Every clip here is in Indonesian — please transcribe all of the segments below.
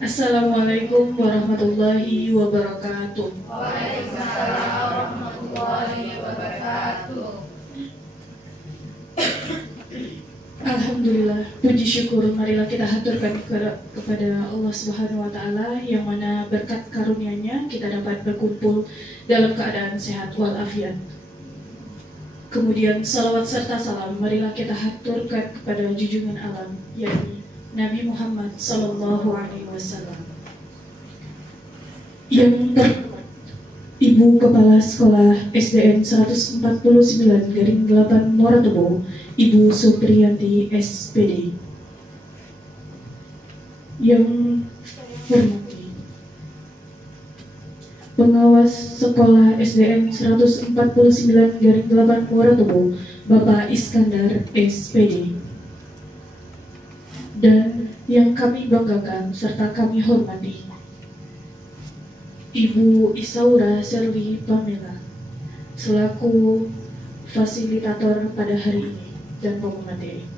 Assalamualaikum warahmatullahi wabarakatuh. Waalaikumsalam warahmatullahi wabarakatuh. Alhamdulillah, puji syukur marilah kita haturkan kepada Allah Subhanahu wa taala yang mana berkat karunia-Nya kita dapat berkumpul dalam keadaan sehat walafiat. Kemudian salawat serta salam marilah kita haturkan kepada junjungan alam yakni Nabi Muhammad sallallahu alaihi wasallam. Yang terhormat Ibu Kepala Sekolah SDN 149/8 Moratebo, Ibu Supriyanti SPD. Yang saya hormati Pengawas Sekolah SDN 149/8 Moratebo, Bapak Iskandar SPD. Dan yang kami banggakan serta kami hormati, Ibu Isaura Serli Pamela selaku fasilitator pada hari ini dan pemateri.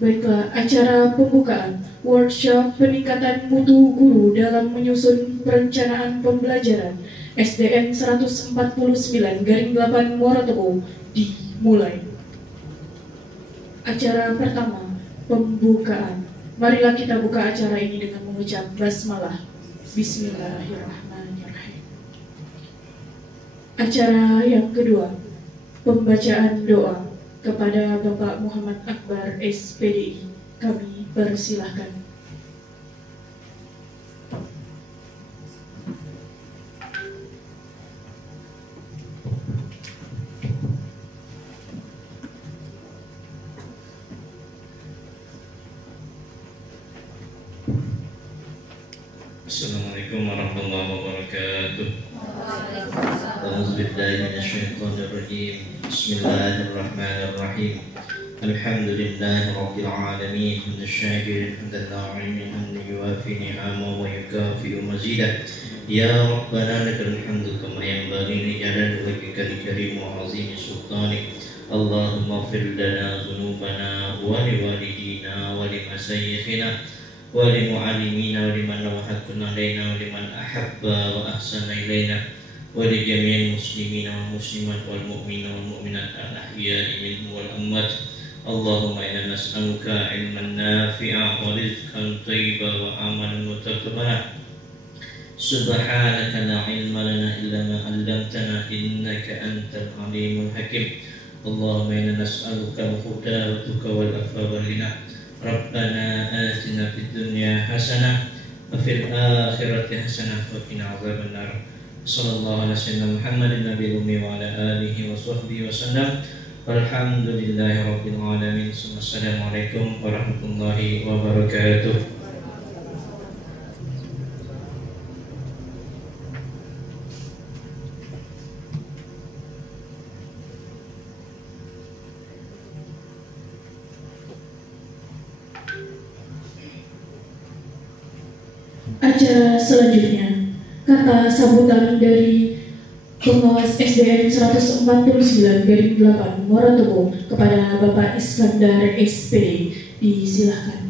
Baiklah, acara pembukaan workshop peningkatan mutu guru dalam menyusun perencanaan pembelajaran SDN 149/8 Moratebo dimulai. Acara pertama, pembukaan. Marilah kita buka acara ini dengan mengucap basmalah. Bismillahirrahmanirrahim. Acara yang kedua, pembacaan doa kepada Bapak Muhammad Akbar SPDI. Kami persilahkan. Assalamualaikum warahmatullahi wabarakatuh. A'udzubillahi minasyaitonirrajim. Bismillahirrahmanirrahim. Alhamdulillahi rabbil alamin. Hamdasyakirin hamdan na'imin hamdan yuwafi ni'amahu wa yukafi'u mazidah. Ya Rabbana lakal hamdu kama yanbaghi li jalali wajhikal karim wa 'azimi sultanik. Allahumma ighfir lana dhunubana wa liwalidina wa limasayyikhina وللمعلمين ولمن وحكم علينا ولمن أحب وأحسن إلينا ولجميع المسلمين والمسلمات والمؤمنين والمؤمنات الأحياء منهم والأموات. اللهم إنا نسألك علما نافعا ورزقا طيبا وعملا متقبلا. سبحانك لا علم لنا إلا ما علمتنا إنك أنت العليم الحكيم. اللهم إنا نسألك الهدى والتقى والعفو والغنى. Rabbana atina fid dunya hasanah wa fil akhirati hasanah wa qina adzabannar. Sallallahu alaihi wasallam Muhammadin nabiyil ummi wa ala alihi wa sahbihi wasallam. Walhamdulillahi rabbil alamin. Assalamualaikum warahmatullahi wabarakatuh. Acara selanjutnya, kata sambutan dari Pengawas SDN 149/8 Moratebo kepada Bapak Iskandar SPD. Disilahkan.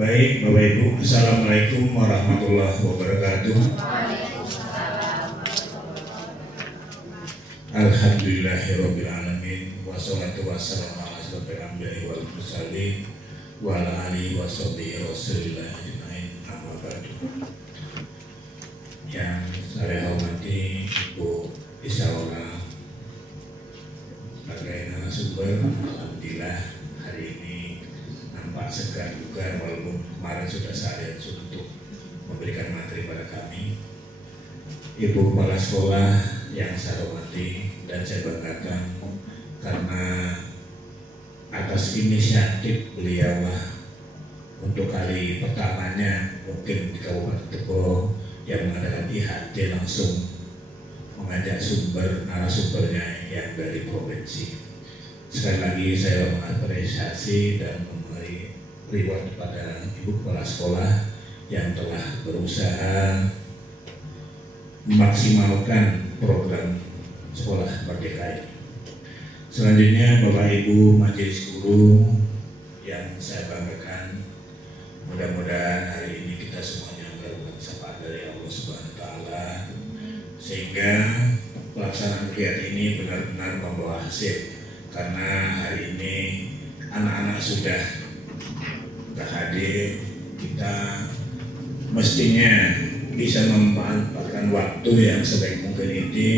Baik, Bapak Ibu, Assalamualaikum warahmatullahi wabarakatuh. Alhamdulillahirabbil alamin wassalatu wassalamu ala asyrofil anbiya'i wal mursalin wa ala alihi washabihi rasulillah ajmain. Amma ba'du. Yang saya hormati Ibu Isaura sebagai narasumber, alhamdulillah hari ini nampak segar juga, walaupun kemarin sudah saya untuk memberikan materi pada kami. Ibu Kepala Sekolah yang saya hormati dan saya banggakan karena atas inisiatif beliau untuk kali pertamanya mungkin di Kabupaten Tebo yang mengadakan IHT langsung mengajak narasumbernya yang dari provinsi. Sekali lagi saya mengapresiasi dan memberi reward kepada Ibu Kepala Sekolah yang telah berusaha memaksimalkan program Sekolah Merdeka ini. Selanjutnya Bapak Ibu Majelis Guru yang saya banggakan, mudah-mudahan hari ini kita semuanya mendapat syafaat dari Allah Subhanahu wa Ta'ala, sehingga pelaksanaan kegiatan ini benar-benar membawa hasil, karena hari ini anak-anak sudah hadir. Kita mestinya bisa memanfaatkan waktu yang sebaik mungkin ini,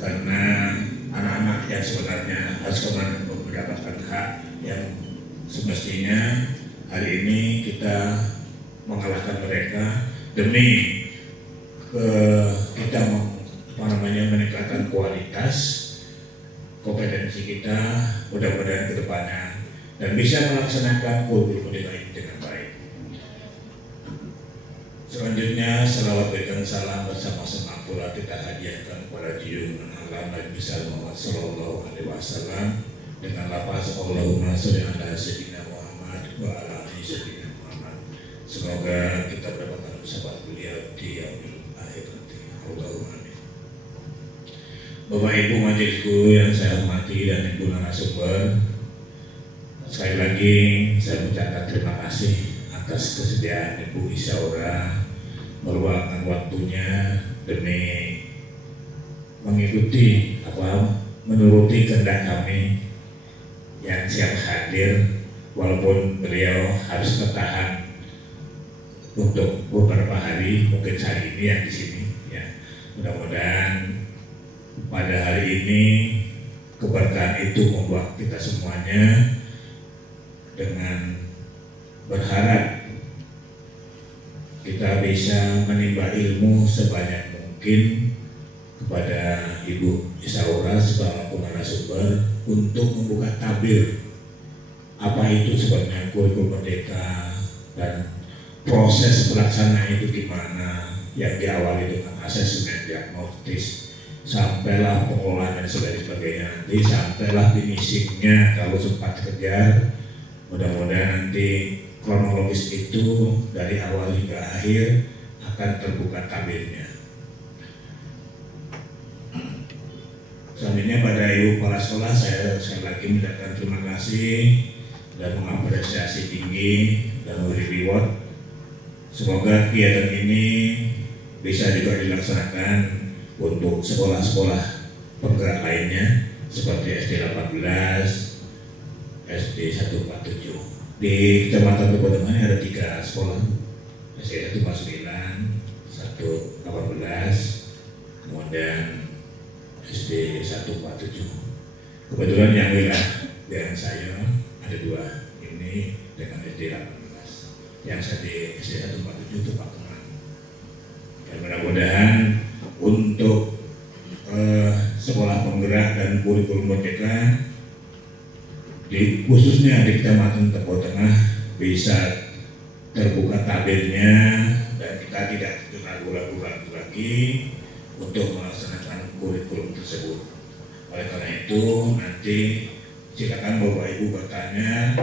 karena anak-anak yang sebenarnya harus mendapatkan hak yang semestinya. Hari ini kita mengalahkan mereka demi kita meningkatkan kualitas kompetensi kita, mudah-mudahan ke depannya dan bisa melaksanakan kurikulum merdeka ini dengan baik. Selanjutnya, salawat dan salam bersama-sama pula kita hadiahkan kepada junjungan alam Nabi besar Muhammad Sallallahu Alaihi Wasallam dengan lafaz Allahumma sholli ala sayyidina Muhammad wa ala ali sayyidina Muhammad. Semoga kita mendapatkan syafaat beliau di yaumil akhir nanti. Allahumma amin. Bapak Ibu Majelis Guru yang saya hormati dan Ibu narasumber, sekali lagi saya mengucapkan terima kasih atas kesediaan Ibu Isyaura meluangkan waktunya demi mengikuti menuruti kehendak kami yang siap hadir, walaupun beliau harus bertahan untuk beberapa hari, mungkin hari ini yang di sini. Ya, mudah-mudahan pada hari ini keberkahan itu membuat kita semuanya dengan berharap kita bisa menimba ilmu sebanyak mungkin kepada Ibu Isyaura sebagai narasumber untuk membuka tabir apa itu sebenarnya kurikulum merdeka dan proses pelaksanaan itu gimana, yang diawali dengan asesmen diagnostis sampailah pengelolaan dan sebagainya, nanti sampailah finishingnya kalau sempat kejar. Mudah-mudahan nanti kronologis itu dari awal hingga akhir akan terbuka tabirnya. Selanjutnya pada Ibu Kepala Sekolah, saya sekali lagi mengucapkan terima kasih dan mengapresiasi tinggi dan memberi reward. Semoga kegiatan ini bisa juga dilaksanakan untuk sekolah-sekolah penggerak lainnya seperti SD 18, SD 147. Di Kecamatan Tegutengan ada 3 sekolah, SD 149, 118, kemudian SD 147. Kebetulan yang wilayah saya ada 2, ini dengan SD 18. Yang saya di SD 147 itu Pak Teman. Dan mudah-mudahan untuk sekolah penggerak dan kurikulum merdeka khususnya di Kecamatan Tebo Tengah bisa terbuka tabirnya dan kita tidak ragu-ragu lagi untuk melaksanakan kurikulum tersebut. Oleh karena itu nanti silakan Bapak Ibu bertanya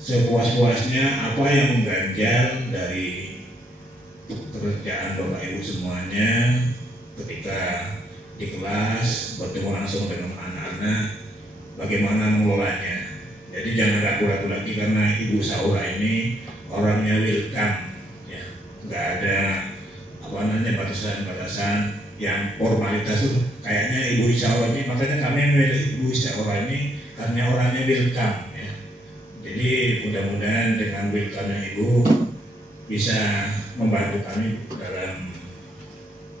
sepuas-puasnya apa yang mengganjal dari pekerjaan Bapak Ibu semuanya ketika di kelas bertemu langsung dengan anak-anak, bagaimana mengelolanya. Jadi jangan ragu-ragu lagi karena Ibu Saura ini orangnya welcome, ya, nggak ada batasan-batasan yang formalitas tuh kayaknya Ibu Saura ini, makanya kami memilih Ibu Saura ini karena orangnya welcome, ya. Jadi mudah-mudahan dengan welcome-nya Ibu bisa membantu kami dalam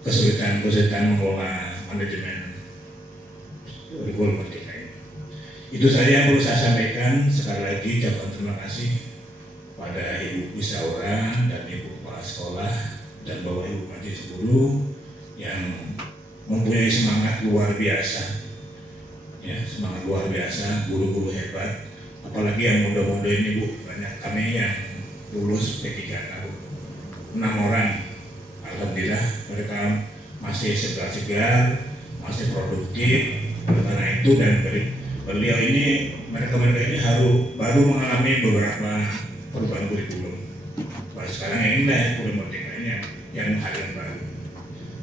kesulitan-kesulitan mengelola manajemen kurikulum merdeka ini. Itu saja yang perlu saya sampaikan. Sekali lagi ucapkan terima kasih pada Ibu Isyaura dan Ibu Kepala Sekolah dan Bapak Ibu Majelis Guru yang mempunyai semangat luar biasa, ya, semangat luar biasa, guru-guru hebat. Apalagi yang muda-muda ini Bu, banyak kami yang lulus P3 tahun, 6 orang. Alhamdulillah mereka masih segar-segar, masih produktif. Karena itu dan beliau ini mereka ini baru mengalami beberapa perubahan kurikulum. Baru sekarang yang inilah kurikulum merdeka ini yang hal yang baru.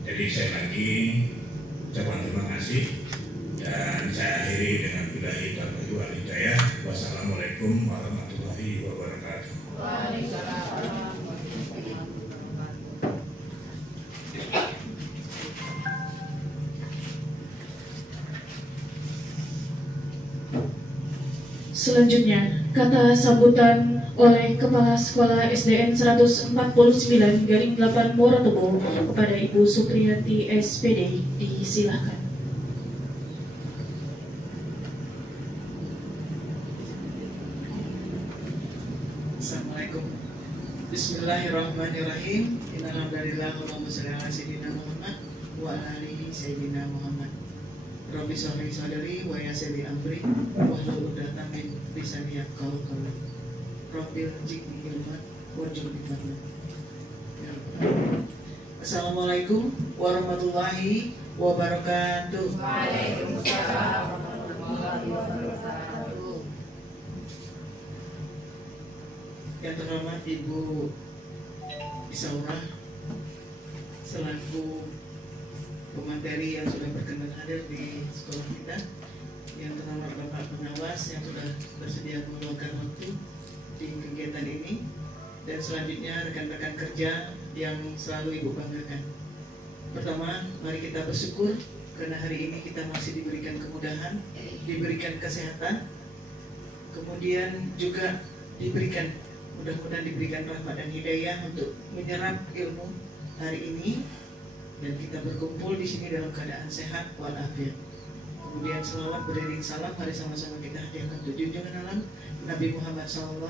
Jadi saya lagi ucapan terima kasih dan saya akhiri dengan billahi taufiq wal hidayah. Wassalamualaikum warahmatullahi wabarakatuh. Waalaikumsalam. Selanjutnya, kata sambutan oleh Kepala Sekolah SDN 149/8 Moratebo kepada Ibu Supriyanti SPD, disilakan. Assalamualaikum. Bismillahirrahmanirrahim. Innalhamdulillah Allahumma shalli ala sayyidina Muhammad wa ala alihi sayyidina Muhammad. Rabbi sholli sadri wa yassir li amri wahlul 'uqdatam min lisani yafqahu qawli. Rabbil zidni ilman warzuqni fadlan. Assalamualaikum warahmatullahi wabarakatuh. Waalaikumsalam warahmatullahi wabarakatuh. Yang terhormat Ibu Isaurah selaku pemateri yang sudah berkenan hadir di sekolah kita, yang terhormat Bapak Pengawas yang sudah bersedia meluangkan waktu di kegiatan ini, dan selanjutnya rekan-rekan kerja yang selalu Ibu banggakan. Pertama, mari kita bersyukur karena hari ini kita masih diberikan kemudahan, diberikan kesehatan, kemudian juga diberikan, mudah-mudahan diberikan rahmat dan hidayah untuk menyerap ilmu hari ini, dan kita berkumpul di sini dalam keadaan sehat walafiat. Kemudian selawat beriring salam, mari sama-sama kita hadiahkan untuk junjungan alam Nabi Muhammad SAW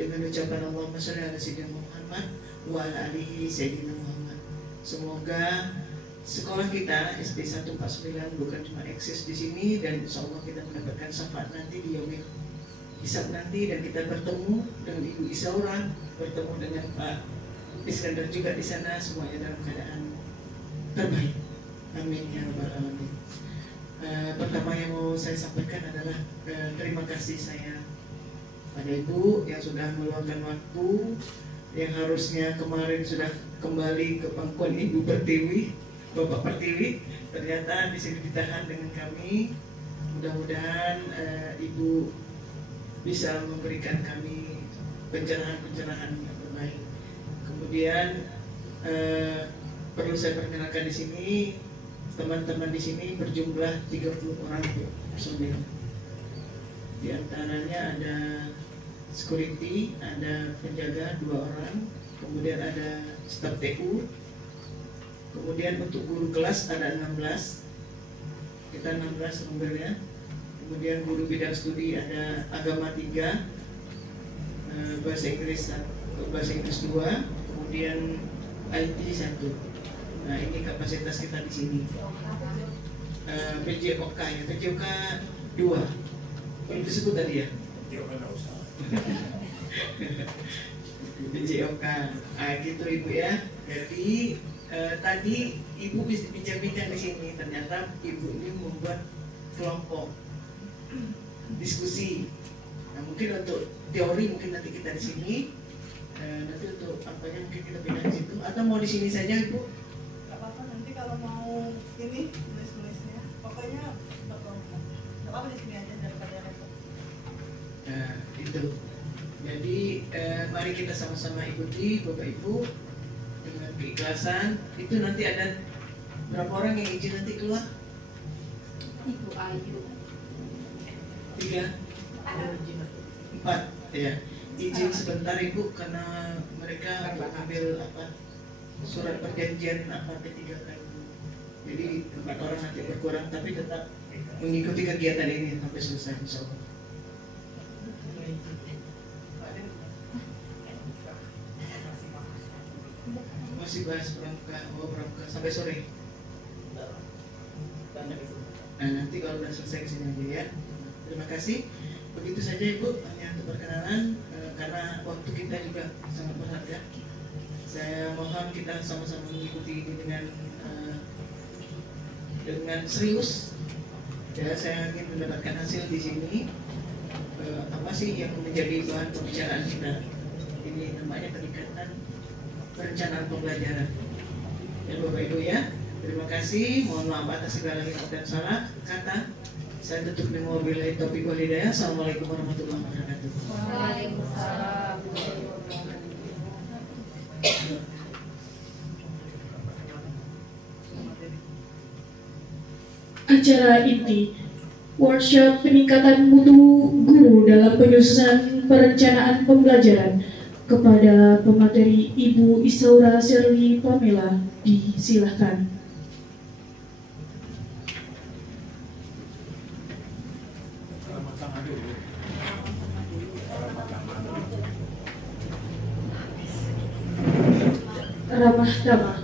dengan ucapan Allahumma shalli ala sayyidina Muhammad wa ala alihi sayyidina Muhammad. Semoga sekolah kita SD 149 bukan cuma eksis di sini, dan insya Allah kita mendapatkan syafaat nanti di yaumil hisab nanti, dan kita bertemu dengan Ibu Isaurah, bertemu dengan Pak Iskandar juga di sana, semuanya dalam keadaan terbaik. Amin ya rabbal alamin. Pertama yang mau saya sampaikan adalah terima kasih saya pada Ibu yang sudah meluangkan waktu, yang harusnya kemarin sudah kembali ke pangkuan Ibu Pertiwi, Bapak Pertiwi, ternyata di sini ditahan dengan kami. Mudah-mudahan Ibu bisa memberikan kami pencerahan-pencerahan yang terbaik. Kemudian perlu saya perkenalkan di sini, teman-teman di sini berjumlah 30 orang personil. Di antaranya ada security, ada penjaga 2 orang, kemudian ada staf TU, kemudian untuk guru kelas ada 16, kita 16 nomornya. Kemudian guru bidang studi ada agama 3, bahasa Inggris 2, kemudian IT 1. Nah, ini kapasitas kita di sini. PJOK ya, PJOK 2. Itu disebut tadi ya? PJOK. Gitu Ibu ya. Jadi tadi Ibu bisa bincang-bincang di sini. Ternyata Ibu ini membuat kelompok diskusi. Nah, mungkin untuk teori mungkin nanti kita di sini. Nanti untuk apanya mungkin kita pindah di situ, atau mau di sini saja Ibu? Gak apa-apa, nanti kalau mau ini nulis-nulisnya, pokoknya gak apa-apa di sini aja daripada repot. Nah, itu. Jadi mari kita sama-sama ikuti Bapak Ibu dengan keikhlasan. Itu nanti ada berapa orang yang izin nanti keluar? Ibu Ayu. 3, 4 ya. Izin sebentar Ibu karena mereka mengambil surat perjanjian P3K. Jadi 4 orang nanti berkurang, tapi tetap mengikuti kegiatan ini sampai selesai insya Allah. Masih bahas pramuka sampai sore. Nah, nanti kalau udah selesai kesini aja ya. Terima kasih. Begitu saja Ibu, hanya untuk perkenalan, karena waktu kita juga sangat berharga. Saya mohon kita sama-sama mengikuti ini dengan dengan serius. Ya, saya ingin mendapatkan hasil di sini. Apa sih yang menjadi bahan pembicaraan kita? Ini namanya peningkatan perencanaan pembelajaran. Ya Bapak Ibu ya, terima kasih. Mohon maaf atas segala hilaf dan salah kata. Saya tutup dengan wabillahi taufiq wal hidayah. Assalamualaikum warahmatullahi wabarakatuh. Waalaikumsalam. Acara inti workshop peningkatan mutu guru dalam penyusunan perencanaan pembelajaran kepada pemateri Ibu Isaura Sherly Pamela, disilahkan. Ramah tamah.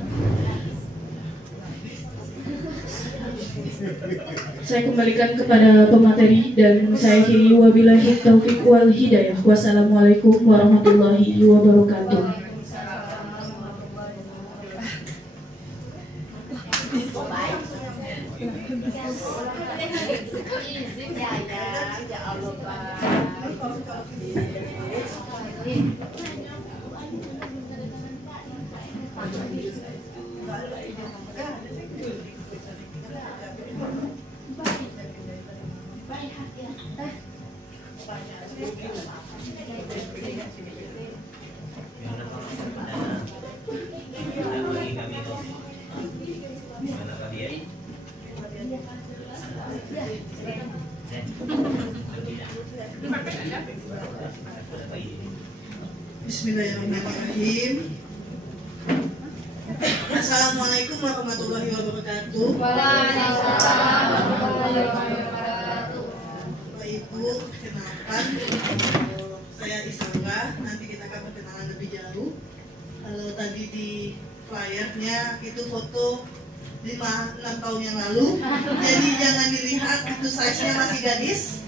Saya kembalikan kepada pemateri dan saya akhiri wabillahi taufiq wal hidayah. Wassalamualaikum warahmatullahi wabarakatuh. Bismillahirrahmanirrahim. Assalamualaikum warahmatullahi wabarakatuh. Waalaikumsalam warahmatullahi wabarakatuh. Bapak Ibu, perkenalkan, saya Isaura. Nanti kita akan perkenalan lebih jauh. Kalau tadi di flyernya itu foto 5-6 tahun yang lalu, jadi jangan dilihat itu size-nya masih gadis.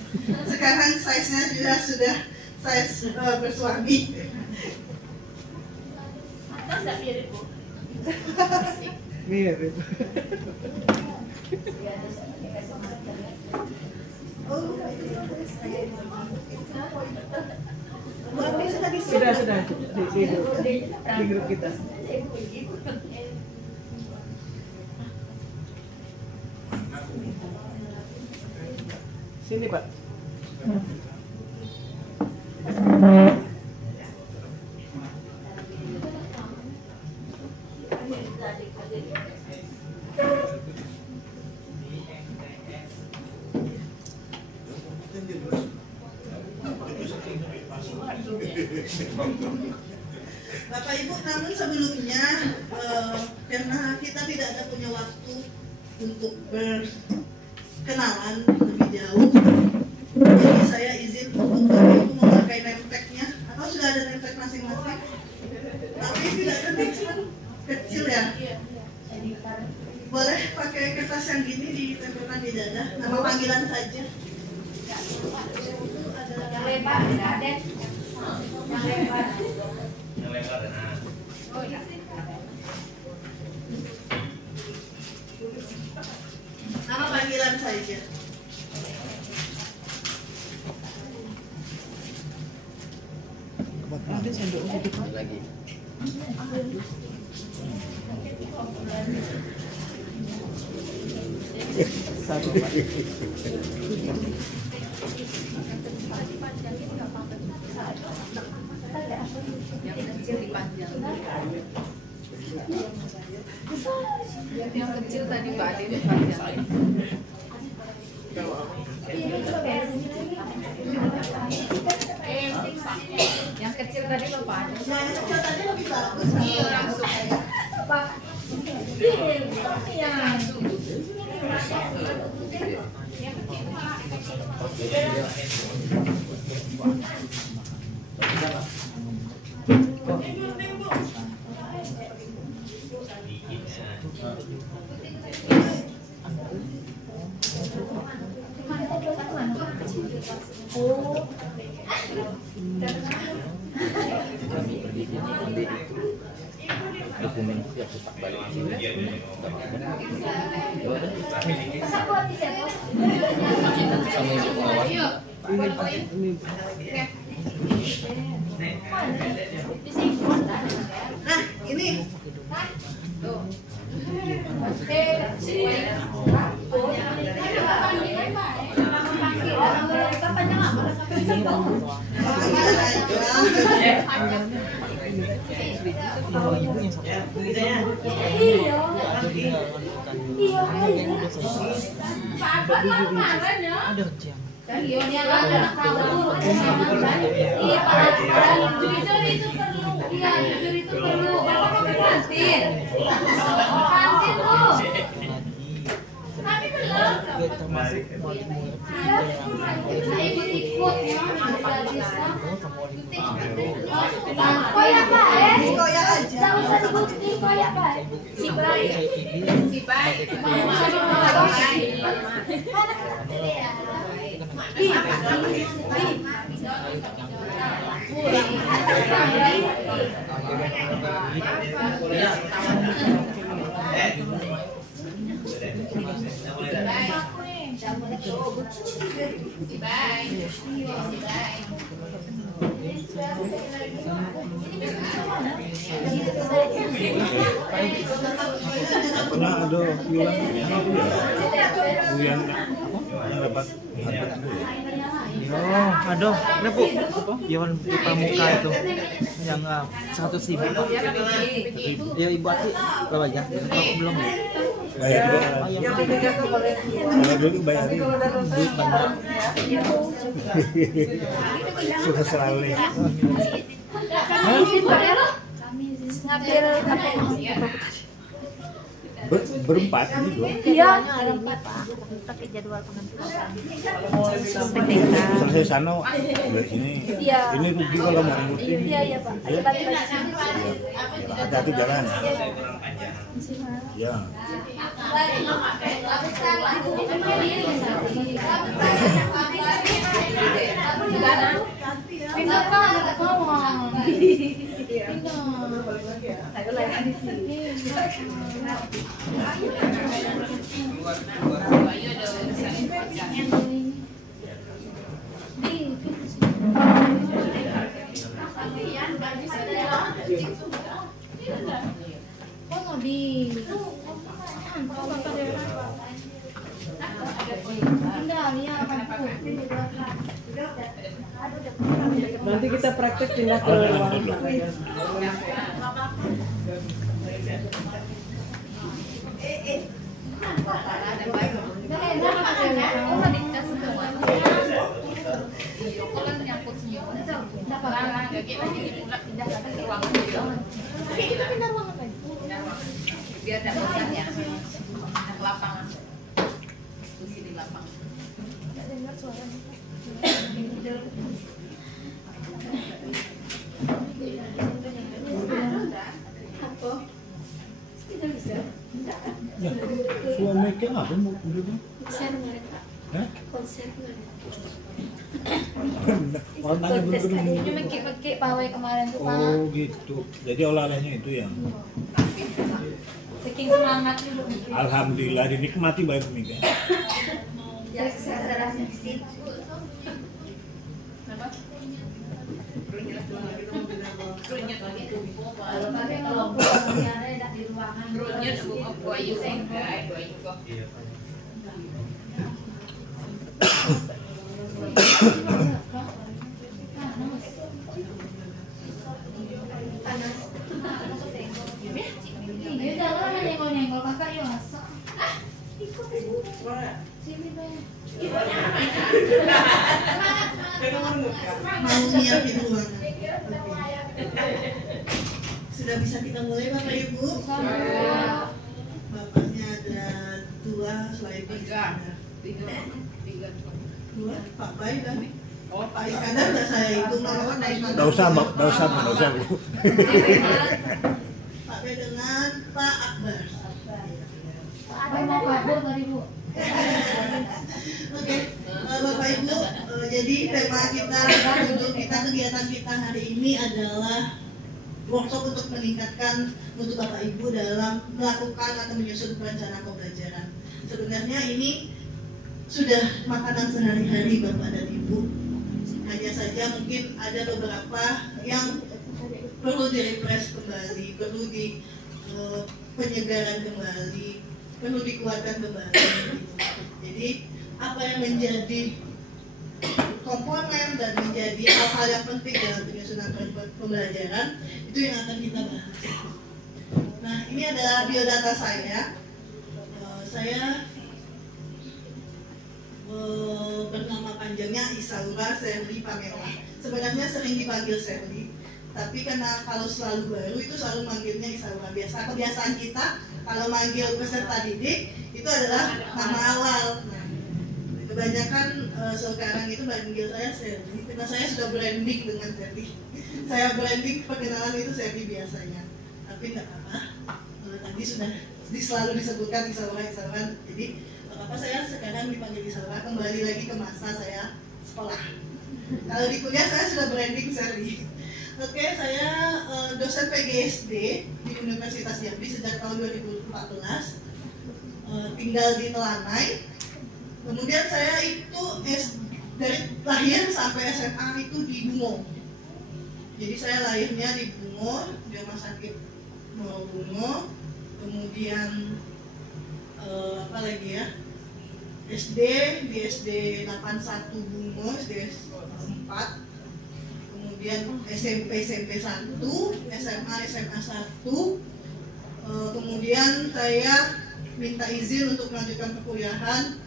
Sekarang size-nya sudah size bersuami. Tidak mirip, Bu. Mirip. Sudah di grup kita. Sini Pak. Bapak Ibu, namun sebelumnya karena kita tidak ada punya waktu untuk berkenalan lebih jauh, jadi saya izin untuk Bapak Ibu memakai name tag-nya. Atau sudah ada name tag masing-masing? Tapi tidak penting, kecil ya. Boleh pakai kertas yang gini ditempelkan di dada, nama panggilan saja. Yang lebar, ada. Yang lebar. Oh iya. Nama panggilan saja. Ada sendok lagi. Satu. Yang kecil dipanjang. Yang kecil tadi Pak Ade dipanjang. Yang kecil tadi Bapak Ade. Yang kecil tadi lebih bagus. Iya langsung. Pak. Iya langsung. Dokumen siap cetak balik di sini. Nah, ini. Pernah ada yang dapat harga itu ya? Oh, aduh, ini Bu, Iwan di Pramuka itu yang 100.000. Ya Ibu Ati, berapa aja? Belum ya? Bayar juga. Bayar dulu, bayarin. Duit banyak. Sudah selalu. Ngambil apa? Berempat gitu. Iya, berempat Pak. Pakai jadwal penentuan. Selesai sana dari sini. Iya. Ini rugi kalau mau rutin. Iya, iya Pak. Ya. Hati-hati jalan. Ya. Pindah Pak, ada bawang. Nanti kita praktek pindah ke ruangan. Biar tidak bosan ya, ke lapangan, diskusi di lapangan. Ya, suami ke apa mau dulu? Konser mereka. Hah? Konser mereka. Orang tanya belum. Cuma pakai pawai kemarin tuh Pak. Oh gitu. Jadi olahraganya itu ya. Saking semangat dulu. Alhamdulillah dinikmati baik Mika. Ya, secara seksi. Kalau pakai kalau pulang di ruangan. Grunya buka buayu sengkai, buayu kok. Iya, jangan nyenggol-nyenggol kakak ya masa. Ikut sini banyak. Mau nyiapin ruangan. Sudah bisa kita mulai Bapak Ibu? Bapaknya ada 2, selain Tiga. 2, Pak Bay kan? Oh, Pak Iskandar udah saya hitung nomor. Enggak usah, Bu. Pak Bay dengan Pak Akbar. Apa mau kabur tadi Bu? Oke, Bapak Ibu, jadi tema kita untuk kegiatan kita hari ini adalah workshop untuk meningkatkan untuk Bapak Ibu dalam melakukan atau menyusun perencanaan pembelajaran. Sebenarnya ini sudah makanan sehari-hari Bapak dan Ibu. Hanya saja mungkin ada beberapa yang perlu direfresh kembali, perlu di penyegaran kembali, perlu dikuatkan kembali. Gitu. Jadi apa yang menjadi komponen dan menjadi hal-hal yang penting dalam penyusunan pembelajaran itu yang akan kita bahas. Nah, ini adalah biodata saya. Saya bernama panjangnya Isaura Serli Pamela. Sebenarnya sering dipanggil Serli, tapi karena kalau selalu baru itu selalu manggilnya Isaura. Kebiasaan kita kalau manggil peserta didik itu adalah nama awal. Nah, kebanyakan sekarang itu manggil saya Serli karena saya sudah branding dengan Serli. Saya branding perkenalan itu Serli biasanya, tapi nggak apa-apa. Tadi sudah selalu disebutkan Isaura. Jadi apa saya sekarang dipanggil Isaura, kembali lagi ke masa saya sekolah. Kalau di kuliah saya sudah branding Serli. Oke, saya dosen PGSD di Universitas Jambi sejak tahun 2014. Tinggal di Telanai. Kemudian saya itu dari lahir sampai SMA itu di Bungo. Jadi saya lahirnya di Bungo, di rumah sakit Bungo. Kemudian apa lagi ya? SD di SD 81 Bungo, SD 4. Kemudian SMP 1, SMA 1. Kemudian saya minta izin untuk melanjutkan perkuliahan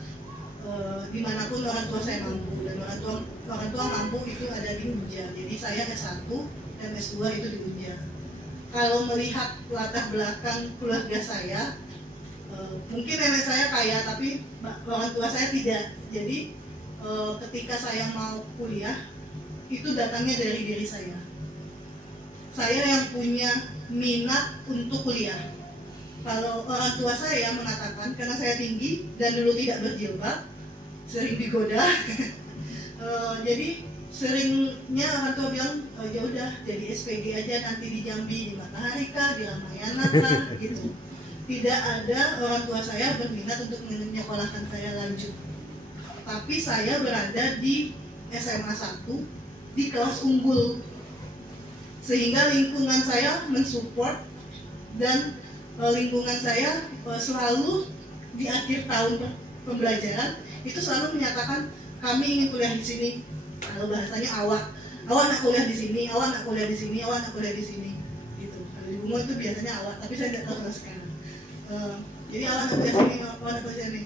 dimanapun orang tua saya mampu, dan orang tua mampu itu ada di Unja. Jadi saya S1 dan S2 itu di Unja. Kalau melihat latar belakang keluarga saya, mungkin nenek saya kaya tapi orang tua saya tidak. Jadi ketika saya mau kuliah itu datangnya dari diri saya. Saya yang punya minat untuk kuliah. Kalau orang tua saya mengatakan karena saya tinggi dan dulu tidak berjilbab, sering digoda. Jadi seringnya orang tua bilang, ya udah jadi SPG aja nanti di Jambi, di Matahari kah, di Ramayana kah, gitu. Tidak ada orang tua saya berminat untuk menyekolahkan saya lanjut. Tapi saya berada di SMA 1 di kelas unggul, sehingga lingkungan saya mensupport dan lingkungan saya selalu di akhir tahun pembelajaran itu selalu menyatakan kami ingin kuliah di sini. Kalau bahasanya awak nak kuliah di sini, awak nak kuliah di sini, awak nak kuliah di sini, gitu. Kalau di Bungo itu biasanya awak, tapi saya tidak tahu sama sekarang. Jadi awak nak kuliah sini, awak nak kuliah sini.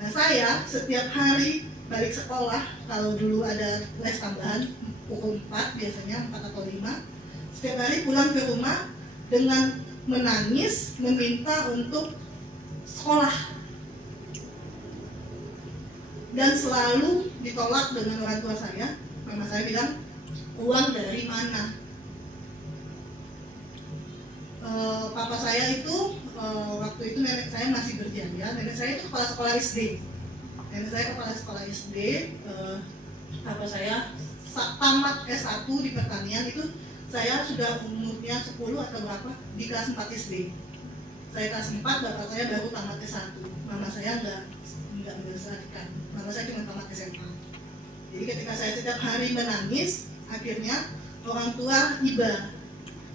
Nah, saya setiap hari balik sekolah, kalau dulu ada les tambahan pukul 4 biasanya 4 atau 5, setiap hari pulang ke rumah dengan menangis meminta untuk sekolah, dan selalu ditolak dengan orang tua saya. Mama saya bilang, uang dari mana? Papa saya itu waktu itu nenek saya masih berjaya. Nenek saya itu kepala sekolah SD. Nenek saya kepala sekolah SD. Papa saya tamat S1 di pertanian itu saya sudah umurnya 10 atau berapa di kelas 4 SD. Saya kelas 4, bapak saya baru tamat S1. Mama saya enggak menyelesaikan. Mama saya cuma tamat SMA. Jadi ketika saya setiap hari menangis, akhirnya orang tua iba.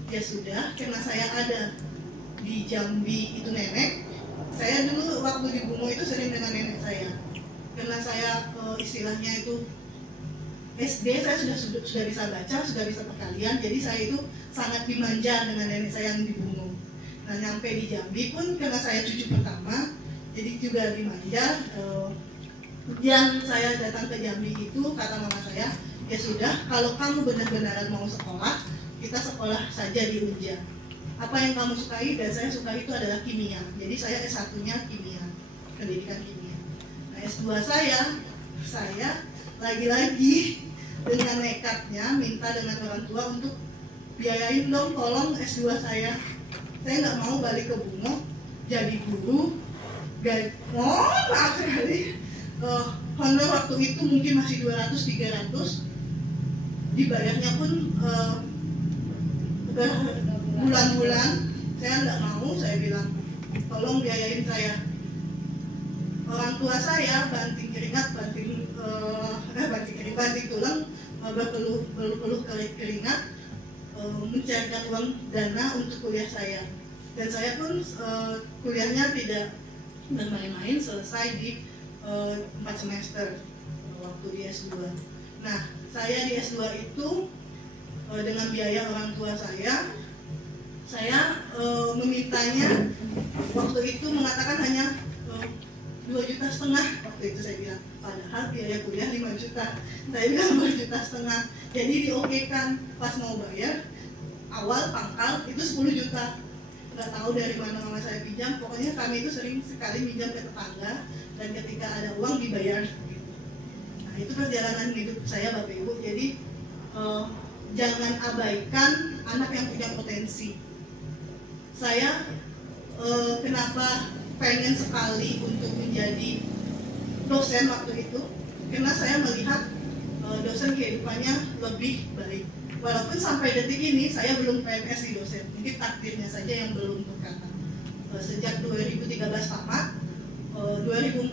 Ya sudah, karena saya ada di Jambi itu nenek. Saya dulu waktu di Bungo itu sering dengan nenek saya. Karena saya istilahnya itu SD saya sudah bisa baca, sudah bisa perkalian, jadi saya itu sangat dimanja dengan nenek saya yang di Bungo. Nah, nyampe di Jambi pun karena saya cucu pertama, jadi juga dimanja. Dan saya datang ke Jambi itu kata mama saya, ya sudah, kalau kamu benar-benar mau sekolah, kita sekolah saja di Unja. Apa yang kamu sukai dan saya suka itu adalah kimia. Jadi saya S1-nya kimia, pendidikan kimia. Nah, S2 saya lagi-lagi dengan nekatnya minta dengan orang tua untuk biayain dong, tolong S2 saya. Saya nggak mau balik ke Bungo jadi guru. Maaf sekali. Honor waktu itu mungkin masih 200-300, dibayarnya pun bulan-bulan saya nggak mau, saya bilang tolong biayain saya. Orang tua saya banting keringat, banting tulang, berpeluh keringat, mencarikan uang dana untuk kuliah saya. Dan saya pun kuliahnya tidak bermain-main, selesai di 4 semester waktu di S2. Nah, saya di S2 itu dengan biaya orang tua saya memintanya waktu itu mengatakan hanya 2,5 juta waktu itu saya bilang, padahal biaya kuliah 5 juta. Saya bilang 2,5 juta. Jadi diokekan pas mau bayar awal pangkal itu 10 juta. Nggak tahu dari mana mama saya pinjam. Pokoknya kami itu sering sekali pinjam ke tetangga dan ketika ada uang dibayar. Nah itu perjalanan hidup saya Bapak Ibu. Jadi jangan abaikan anak yang punya potensi. Saya kenapa pengen sekali untuk menjadi dosen waktu itu, karena saya melihat dosen kehidupannya lebih baik. Walaupun sampai detik ini saya belum PNS di dosen, mungkin takdirnya saja yang belum berkata. Sejak 2013 tamat, 2014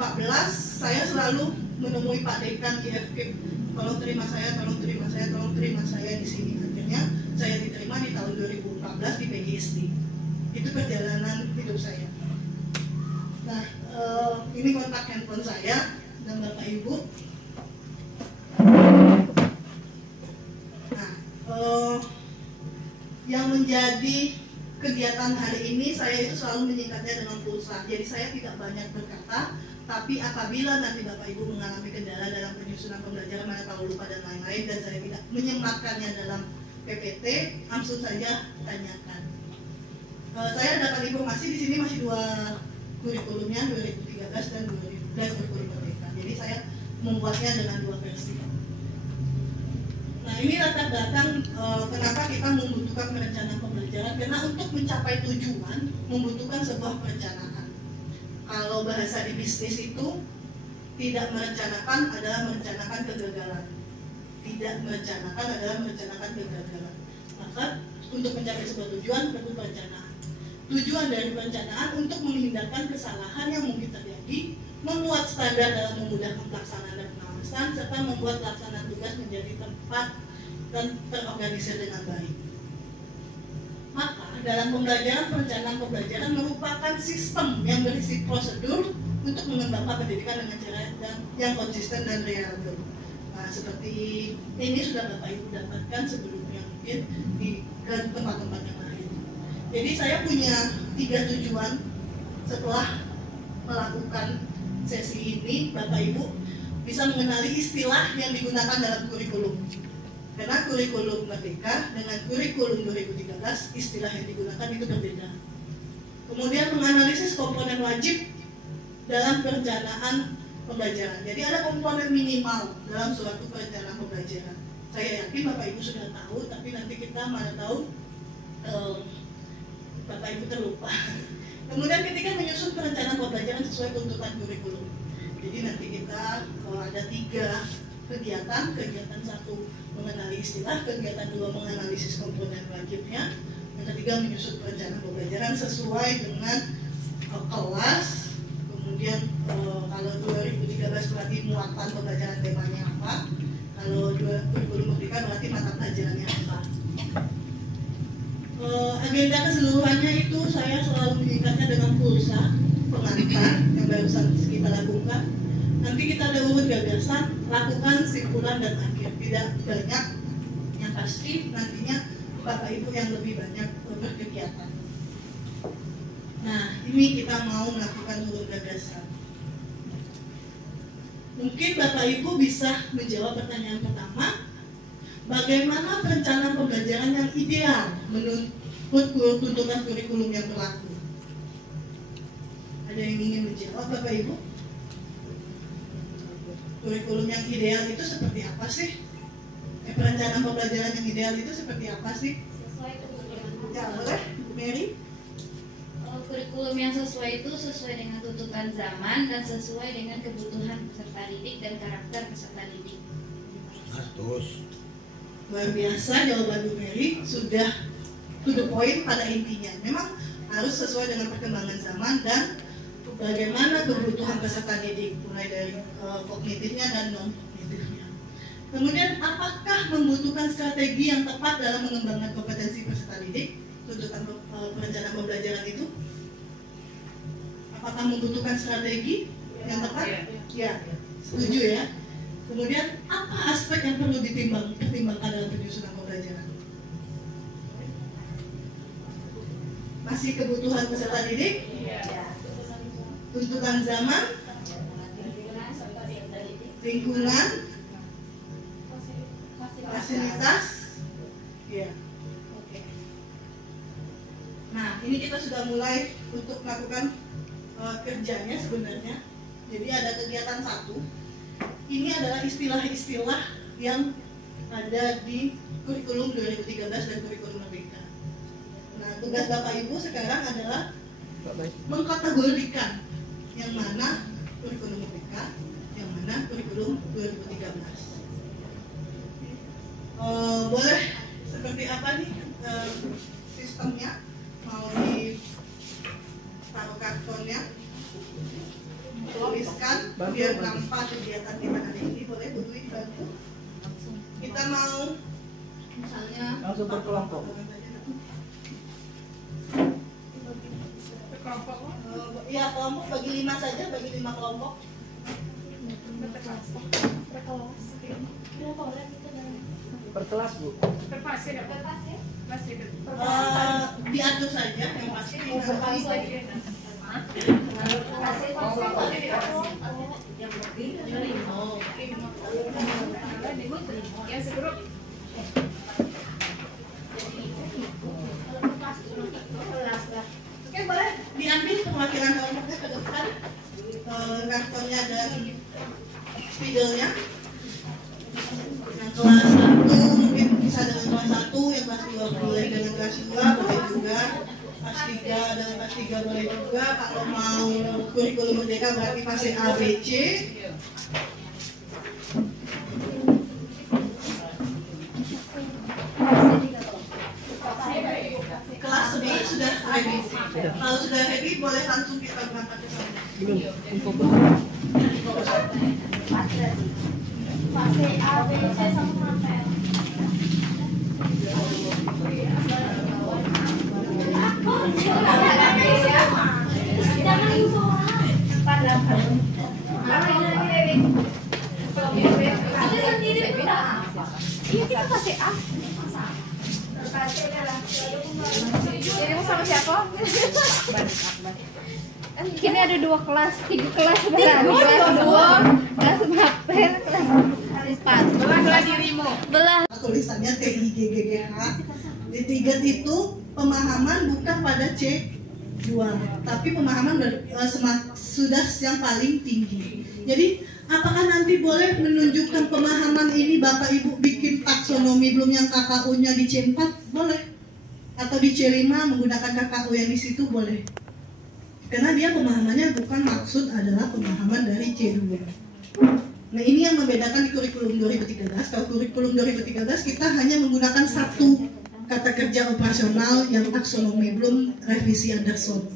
saya selalu menemui Pak Dekan di FK, tolong terima saya, tolong terima saya, tolong terima saya di sini. Akhirnya saya diterima di tahun 2014 di PGSD. Itu perjalanan hidup saya. Nah, ini kontak handphone saya dan Bapak Ibu. Nah, yang menjadi kegiatan hari ini saya itu selalu menyingkatnya dengan pulsa. Jadi saya tidak banyak berkata, tapi apabila nanti Bapak Ibu mengalami kendala dalam penyusunan pembelajaran, mana tahu lupa dan lain-lain, dan saya tidak menyematkannya dalam PPT, langsung saja tanyakan. Saya dapat informasi di sini masih 2 kurikulumnya 2013 dan 2012 kurikulum merdeka. Jadi saya membuatnya dengan 2 versi. Nah ini latar belakang kenapa kita membutuhkan perencanaan pembelajaran, karena untuk mencapai tujuan membutuhkan sebuah perencanaan. Kalau bahasa di bisnis itu tidak merencanakan adalah merencanakan kegagalan. Tidak merencanakan adalah merencanakan kegagalan. Maka untuk mencapai sebuah tujuan perlu perencanaan. Tujuan dari perencanaan untuk menghindarkan kesalahan yang mungkin terjadi, membuat standar dalam memudahkan pelaksanaan dan pengawasan, serta membuat pelaksanaan tugas menjadi tepat dan terorganisir dengan baik. Maka dalam pembelajaran, perencanaan pembelajaran merupakan sistem yang berisi prosedur untuk mengembangkan pendidikan dengan cara yang konsisten dan reliable. Nah, seperti ini sudah Bapak Ibu dapatkan sebelumnya mungkin di tempat-tempat yang lain. Jadi saya punya 3 tujuan setelah melakukan sesi ini. Bapak Ibu bisa mengenali istilah yang digunakan dalam kurikulum. Karena kurikulum merdeka dengan kurikulum 2013 istilah yang digunakan itu berbeda. Kemudian menganalisis komponen wajib dalam perencanaan pembelajaran. Jadi ada komponen minimal dalam suatu perencanaan pembelajaran. Saya yakin Bapak Ibu sudah tahu, tapi nanti kita mana tahu Bapak Ibu terlupa. Kemudian ketika menyusun perencanaan pembelajaran sesuai tuntutan kurikulum. Jadi nanti kita ada 3 kegiatan. Kegiatan 1 mengenali istilah, kegiatan 2 menganalisis komponen wajibnya, yang ketiga menyusun perencanaan pembelajaran sesuai dengan kelas. Kemudian kalau 2013 berarti muatan pembelajaran temanya apa, kalau kurikulum merdeka berarti mata pelajarannya apa. Agenda keseluruhannya itu saya selalu menyingkatnya dengan pulsa pengantar yang barusan kita lakukan. Nanti kita ada urut gagasan, lakukan simpulan dan akhir. Tidak banyak, yang pasti nantinya Bapak Ibu yang lebih banyak berkegiatan. Nah, ini kita mau melakukan urut gagasan. Mungkin Bapak Ibu bisa menjawab pertanyaan pertama. Bagaimana perencanaan pembelajaran yang ideal menurut tuntutan kurikulum yang berlaku? Ada yang ingin menjawab Bapak Ibu? Kurikulum yang ideal itu seperti apa sih? Perencanaan pembelajaran yang ideal itu seperti apa sih? Sesuai kebutuhan. Ya, boleh, Bu Mary? Kurikulum yang sesuai itu sesuai dengan tuntutan zaman dan sesuai dengan kebutuhan peserta didik dan karakter peserta didik. Terus Luar biasa jawaban Bu Mary, sudah to the point pada intinya. Memang harus sesuai dengan perkembangan zaman dan bagaimana kebutuhan peserta didik, mulai dari kognitifnya dan non kognitifnya. Kemudian apakah membutuhkan strategi yang tepat dalam mengembangkan kompetensi peserta didik? Tuntutan perencanaan pembelajaran itu, apakah membutuhkan strategi yang tepat? Ya, setuju ya. Kemudian apa aspek yang perlu dipertimbangkan dalam penyusunan pembelajaran? Masih kebutuhan peserta didik, tuntutan zaman, lingkungan, fasilitas, ya. Oke. Nah, ini kita sudah mulai untuk melakukan kerjanya sebenarnya. Jadi ada kegiatan satu. Ini adalah istilah-istilah yang ada di kurikulum 2013 dan kurikulum Merdeka. Nah, tugas Bapak Ibu sekarang adalah mengkategorikan yang mana kurikulum Merdeka, yang mana kurikulum 2013. Boleh seperti apa nih sistemnya? Mau ditaruh kartonnya, tuliskan biar nampak kegiatan kita hari ini. Boleh Bu Dwi bantu? Kita mau misalnya langsung berkelompok. Ya, kelompok bagi 5 saja, bagi 5 kelompok. Per kelas Bu. Diatur saja yang pasti. Oke, boleh diambil perwakilan kelompoknya ke depan, kartonnya dan spidolnya. Yang kelas 1 mungkin bisa dengan kelas 1, yang kelas 2 boleh dengan kelas 2, boleh juga. Kelas 3 dengan kelas 3 boleh juga. Kalau mau kurikulum Merdeka berarti fase A, B, C. Kelas B sudah ready. Kalau sudah ready boleh langsung kita berangkat ke sana. Fase A, B, C sama mapel. Iya, kita fase A. Jadi mau sama siapa? Kini ada 2 kelas, 3 kelas sebenarnya. Kelas 2, kelas mapel, kelas 4. Belah dirimu. Belah. Tulisannya TIGGGH. Di 3 itu pemahaman bukan pada C2, tapi pemahaman sudah yang paling tinggi. Jadi apakah nanti boleh menunjukkan pemahaman ini Bapak Ibu bikin taksonomi belum yang KKU-nya di C4? Boleh. Atau di C5 menggunakan KKU yang di situ boleh. Karena dia pemahamannya bukan maksud adalah pemahaman dari C2. Nah, ini yang membedakan di kurikulum 2013. Kalau kurikulum 2013 kita hanya menggunakan 1 kata kerja operasional yang taksonomi, belum revisi Anderson.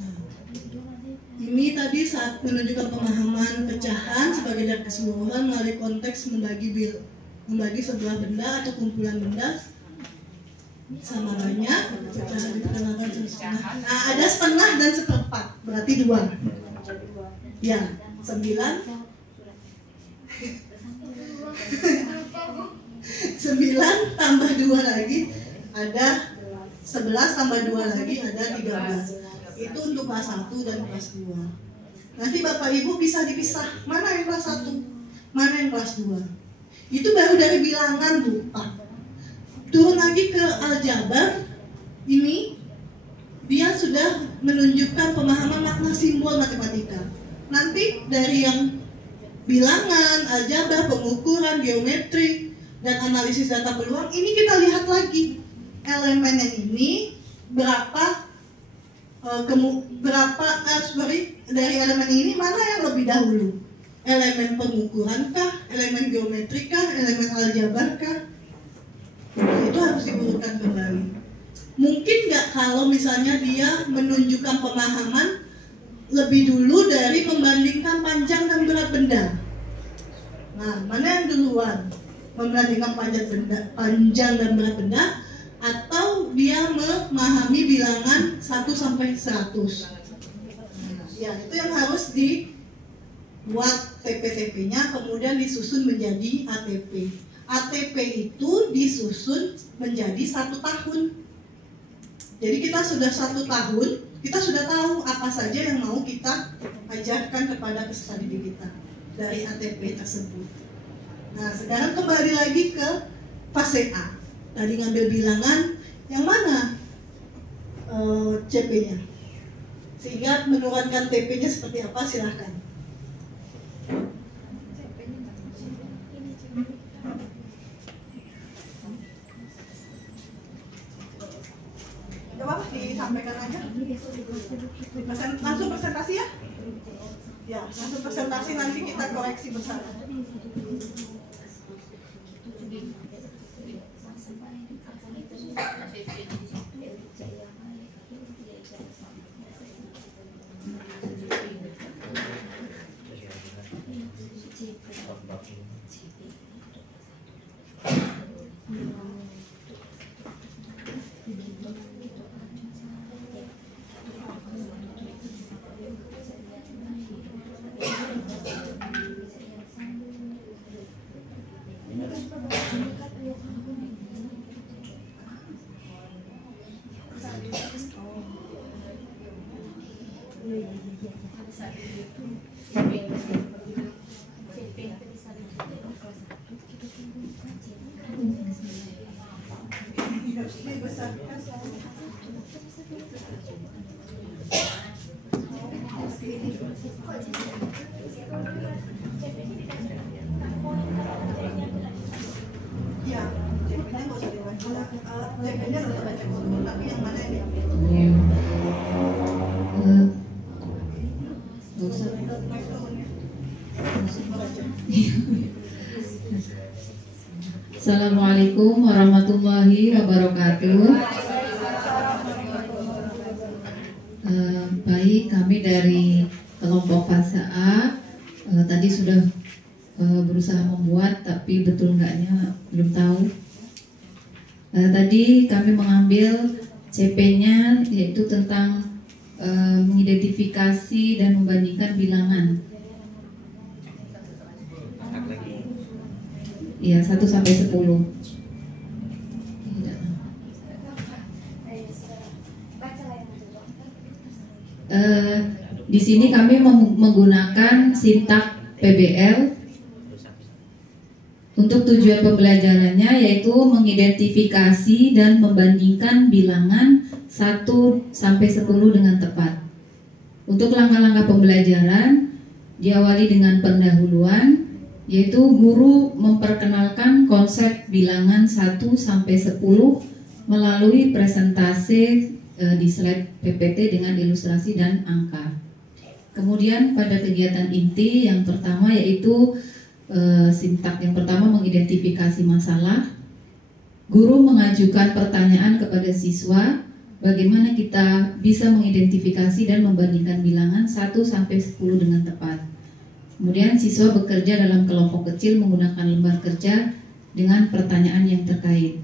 Nah, ini tadi saat menunjukkan pemahaman pecahan sebagai dari keseluruhan melalui konteks membagi sebuah benda atau kumpulan benda sama banyak, pecahan diperkenalkan setengah. Nah, ada setengah dan seperempat, berarti 2. Ya, 9 tambah 2 lagi ada 11, tambah 2 lagi ada 13. Itu untuk kelas 1 dan kelas 2. Nanti Bapak Ibu bisa dipisah, mana yang kelas 1, mana yang kelas 2. Itu baru dari bilangan Bu, Pak. Turun lagi ke aljabar, ini dia sudah menunjukkan pemahaman makna simbol matematika. Nanti dari yang bilangan, aljabar, pengukuran, geometri, dan analisis data peluang, ini kita lihat lagi elemen yang ini berapa dari elemen ini mana yang lebih dahulu, elemen pengukuran kah, elemen geometri kah, elemen aljabar kah. Itu harus diurutkan kembali. Mungkin nggak kalau misalnya dia menunjukkan pemahaman lebih dulu dari membandingkan panjang dan berat benda. Nah, mana yang duluan? Membandingkan panjang dan berat benda, atau dia memahami bilangan 1 sampai 100. Ya, itu yang harus dibuat TP-TP-nya, kemudian disusun menjadi ATP. ATP itu disusun menjadi 1 tahun. Jadi kita sudah 1 tahun, kita sudah tahu apa saja yang mau kita ajarkan kepada peserta didik kita dari ATP tersebut. Nah, sekarang kembali lagi ke fase A. Tadi ngambil bilangan, yang mana CP-nya? Sehingga menurunkan TP-nya seperti apa, silahkan. Coba disampaikan aja. Langsung presentasi ya? Ya, langsung presentasi, nanti kita koreksi bersama. Ya, CP-nya nggak usah dibaca. CP-nya nggak usah baca dulu, tapi yang mana yang diambil? Nggak usah. Assalamualaikum warahmatullahi wabarakatuh. Baik, kami dari kelompok fase A tadi sudah berusaha membuat, tapi betul enggaknya belum tahu. Tadi kami mengambil CP-nya, yaitu tentang mengidentifikasi dan membandingkan bilangan. Iya, 1 sampai 10. Di sini kami menggunakan sintak PBL untuk tujuan pembelajarannya, yaitu mengidentifikasi dan membandingkan bilangan 1 sampai 10 dengan tepat. Untuk langkah-langkah pembelajaran diawali dengan pendahuluan, yaitu guru memperkenalkan konsep bilangan 1 sampai 10 melalui presentasi di slide PPT dengan ilustrasi dan angka. Kemudian pada kegiatan inti yang pertama, yaitu sintak yang pertama mengidentifikasi masalah. Guru mengajukan pertanyaan kepada siswa, bagaimana kita bisa mengidentifikasi dan membandingkan bilangan 1 sampai 10 dengan tepat. Kemudian siswa bekerja dalam kelompok kecil menggunakan lembar kerja dengan pertanyaan yang terkait.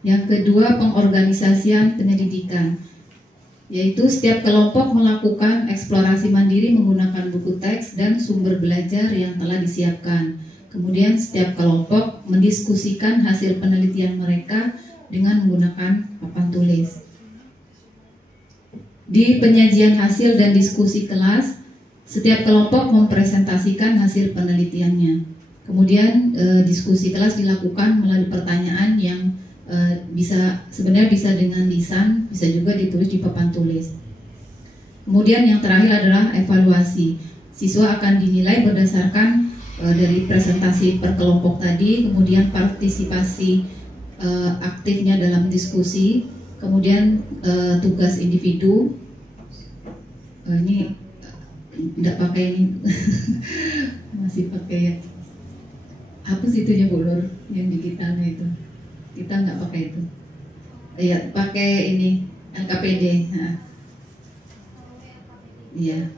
Yang kedua, pengorganisasian penyelidikan, yaitu setiap kelompok melakukan eksplorasi mandiri menggunakan buku teks dan sumber belajar yang telah disiapkan. Kemudian setiap kelompok mendiskusikan hasil penelitian mereka dengan menggunakan papan tulis. Di penyajian hasil dan diskusi kelas, setiap kelompok mempresentasikan hasil penelitiannya. Kemudian diskusi kelas dilakukan melalui pertanyaan yang sebenarnya bisa dengan lisan, bisa juga ditulis di papan tulis. Kemudian yang terakhir adalah evaluasi. Siswa akan dinilai berdasarkan dari presentasi per kelompok tadi, kemudian partisipasi aktifnya dalam diskusi, kemudian tugas individu. Ini tidak pakai ini, masih pakai hapus itunya Bu Nur, yang digitalnya itu. Kita nggak pakai itu. Iya, pakai ini LKPD. Nah. Iya.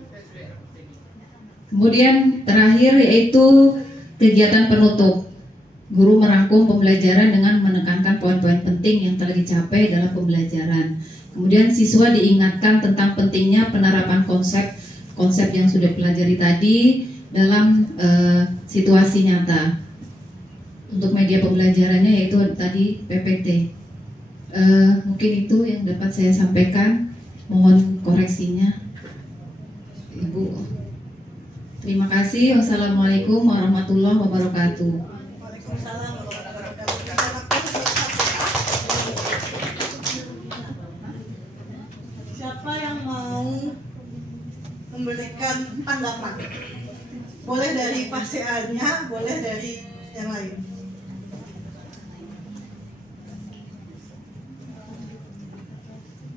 Kemudian terakhir yaitu kegiatan penutup. Guru merangkum pembelajaran dengan menekankan poin-poin penting yang telah dicapai dalam pembelajaran. Kemudian siswa diingatkan tentang pentingnya penerapan konsep yang sudah dipelajari tadi dalam situasi nyata. Untuk media pembelajarannya yaitu tadi PPT. Mungkin itu yang dapat saya sampaikan. Mohon koreksinya, Ibu. Terima kasih. Wassalamualaikum warahmatullahi wabarakatuh. Waalaikumsalam warahmatullahi wabarakatuh. Siapa yang mau memberikan tanggapan? Boleh dari PASEA-nya, boleh dari yang lain.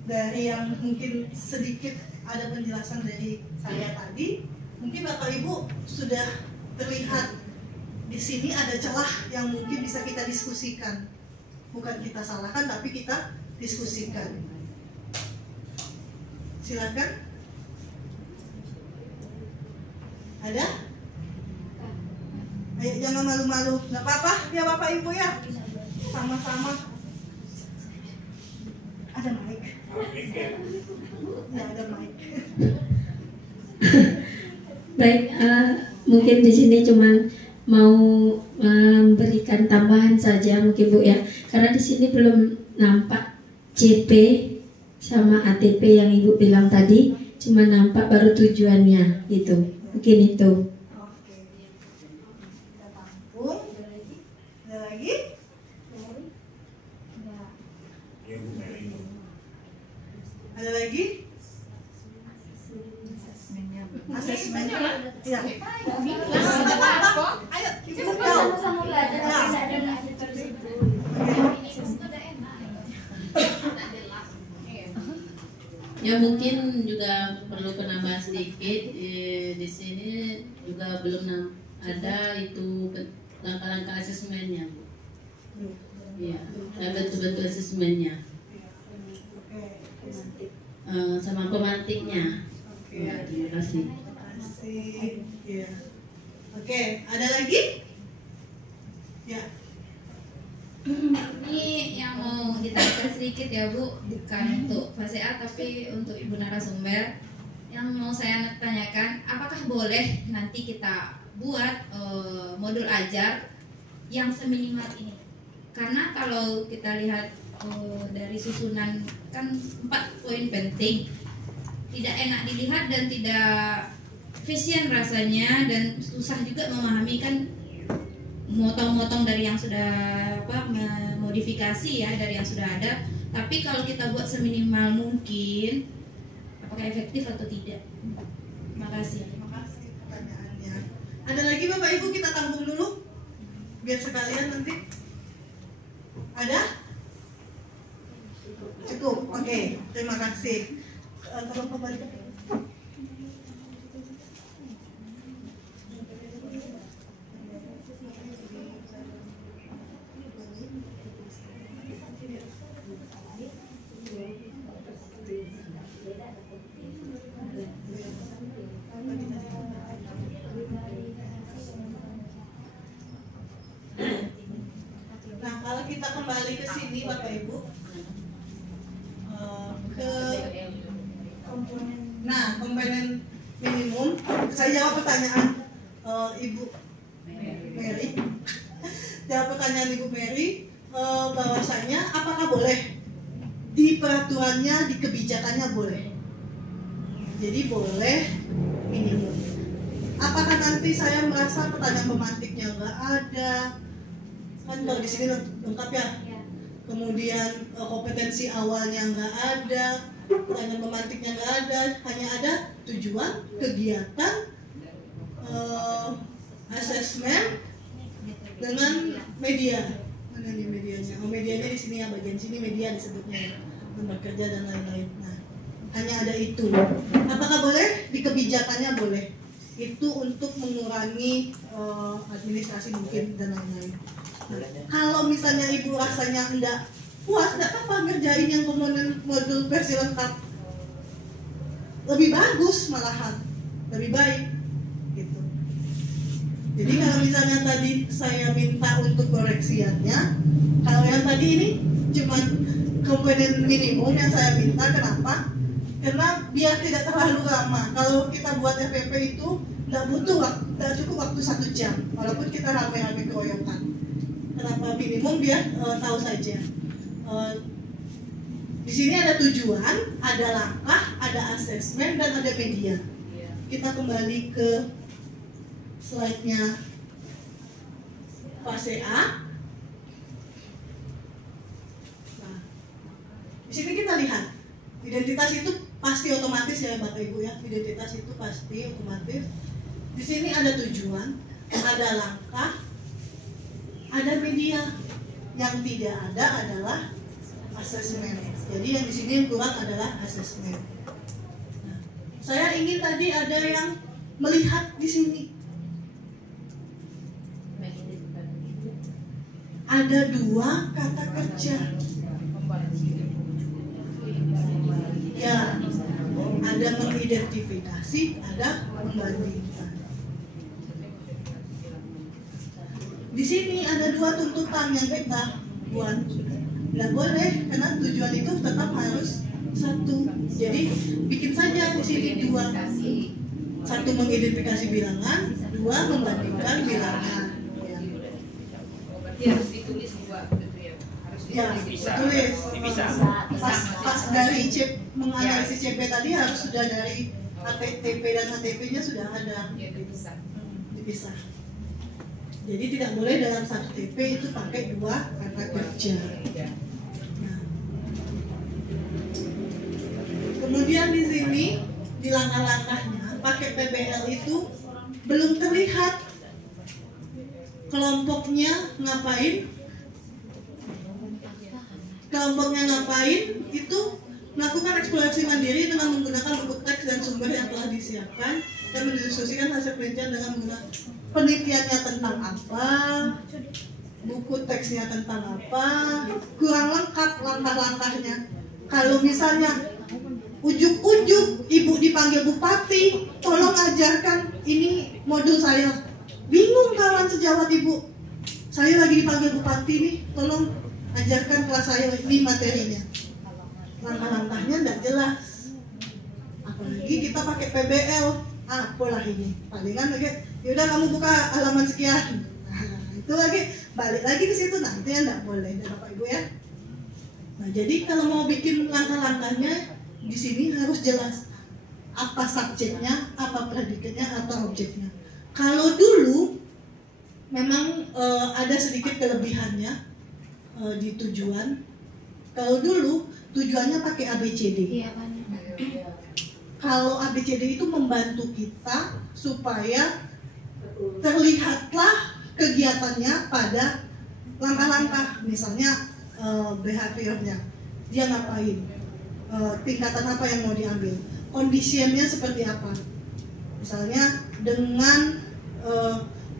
Dari yang mungkin sedikit ada penjelasan dari saya tadi, mungkin Bapak Ibu sudah terlihat di sini ada celah yang mungkin bisa kita diskusikan. Bukan kita salahkan, tapi kita diskusikan. Silakan. Ada? Ayo, jangan malu-malu. Nggak apa-apa ya Bapak Ibu ya. Sama-sama. Ada mic. Ya, ada mic. Baik, mungkin di sini cuman mau memberikan tambahan saja mungkin Bu ya, karena di sini belum nampak CP sama ATP yang Ibu bilang tadi, cuma nampak baru tujuannya gitu, mungkin itu. Oke. Kita tampung. Ada lagi? Ada lagi? Asesmennya? Ya. Ayo, kita sama-sama belajar. Ya mungkin juga perlu penambahan sedikit, di sini juga belum ada itu langkah-langkah asesmennya, Bu. Ya, betul-betul asesmennya. Sama pemantiknya. Ya, terima kasih. Ya. Oke, ada lagi? Ya. Ini yang mau kita sedikit ya Bu, bukan untuk PASEA tapi untuk Ibu narasumber. Yang mau saya tanyakan, apakah boleh nanti kita buat modul ajar yang seminimal ini? Karena kalau kita lihat dari susunan kan 4 poin penting, tidak enak dilihat dan tidak efisien rasanya, dan susah juga memahami kan, motong-motong dari yang sudah modifikasi ya dari yang sudah ada. Tapi kalau kita buat seminimal mungkin, apakah efektif atau tidak? Terima kasih. Terima kasih pertanyaannya. Ada lagi Bapak Ibu, kita tampung dulu biar sekalian nanti. Ada? Cukup. Oke, terima kasih. Tolong kembali ke Nah, kalau kita kembali ke sini Bapak Ibu, komponen minimum, saya jawab pertanyaan Ibu Mary. Jawab pertanyaan Ibu Mary, bahwasanya apakah boleh di peraturannya, di kebijakannya boleh. Jadi boleh minimum. Apakah nanti saya merasa pertanyaan pemantiknya nggak ada? Kan kalau di sini lengkap ya. Kemudian kompetensi awalnya nggak ada, pertanyaan pemantiknya nggak ada, hanya ada tujuan, kegiatan, asesmen dengan media. Mana nih medianya? Oh, medianya di sini ya, bagian sini media disebutnya, tempat kerja dan lain-lain. Nah, hanya ada itu. Apakah boleh? Di kebijakannya boleh. Itu untuk mengurangi administrasi mungkin dan lain-lain. Nah, kalau misalnya Ibu rasanya enggak puas, nggak apa ngerjain yang komponen modul versi lengkap, lebih bagus malahan, lebih baik gitu. Jadi kalau misalnya tadi saya minta untuk koreksiannya, kalau yang tadi ini cuma komponen minimum yang saya minta, kenapa? Karena biar tidak terlalu lama. Kalau kita buat FPP itu nggak cukup waktu 1 jam, walaupun kita rame-rame keroyokan. Kenapa minimum? Biar tahu saja. Di sini ada tujuan, ada langkah, ada asesmen, dan ada media. Kita kembali ke slide-nya fase A. Nah, di sini kita lihat identitas itu pasti otomatis ya Bapak Ibu ya. Identitas itu pasti otomatis. Di sini ada tujuan, ada langkah, ada media. Yang tidak ada adalah asesmen. Jadi yang di sini yang kurang adalah asesmen. Nah, saya ingin tadi ada yang melihat di sini. Ada 2 kata kerja. Ya, ada mengidentifikasi, ada membandingkan. Di sini ada 2 tuntutan yang kita buat. Nggak boleh, karena tujuan itu tetap harus 1. Jadi bikin saja di sini 2. 1 mengidentifikasi bilangan, 2 membandingkan bilangan. Berarti harus ditulis 2 gitu ya. Harus ditulis. Pas dari menganalisis CP tadi harus sudah dari TP dan HTP-nya sudah ada. Ya, dipisah. Jadi tidak boleh dalam 1 TP itu pakai 2 kata kerja. Nah. Kemudian di sini di langkah-langkahnya pakai PBL itu belum terlihat kelompoknya ngapain. Kelompoknya ngapain itu melakukan eksplorasi mandiri dengan menggunakan buku teks dan sumber yang telah disiapkan dan mendiskusikan hasil penelitian dengan menggunakan penelitiannya tentang apa, buku teksnya tentang apa, kurang lengkap langkah-langkahnya. Kalau misalnya ujuk-ujuk ibu dipanggil bupati, tolong ajarkan ini modul saya. Bingung kawan sejawat ibu, saya lagi dipanggil bupati nih, tolong ajarkan kelas saya ini materinya. Langkah-langkahnya tidak jelas. Apalagi kita pakai PBL, apalah ini, palingan lagi, yaudah kamu buka halaman sekian. Nah, itu lagi balik lagi ke situ, nah itu yang tidak boleh, Bapak Ibu ya. Nah jadi kalau mau bikin langkah-langkahnya di sini harus jelas apa subjeknya, apa predikatnya, atau objeknya. Kalau dulu memang ada sedikit kelebihannya di tujuan. Kalau dulu tujuannya pakai ABCD. Kalau ABCD itu membantu kita supaya terlihatlah kegiatannya pada langkah-langkah, misalnya behaviornya, dia ngapain, tingkatan apa yang mau diambil, conditionnya seperti apa. Misalnya dengan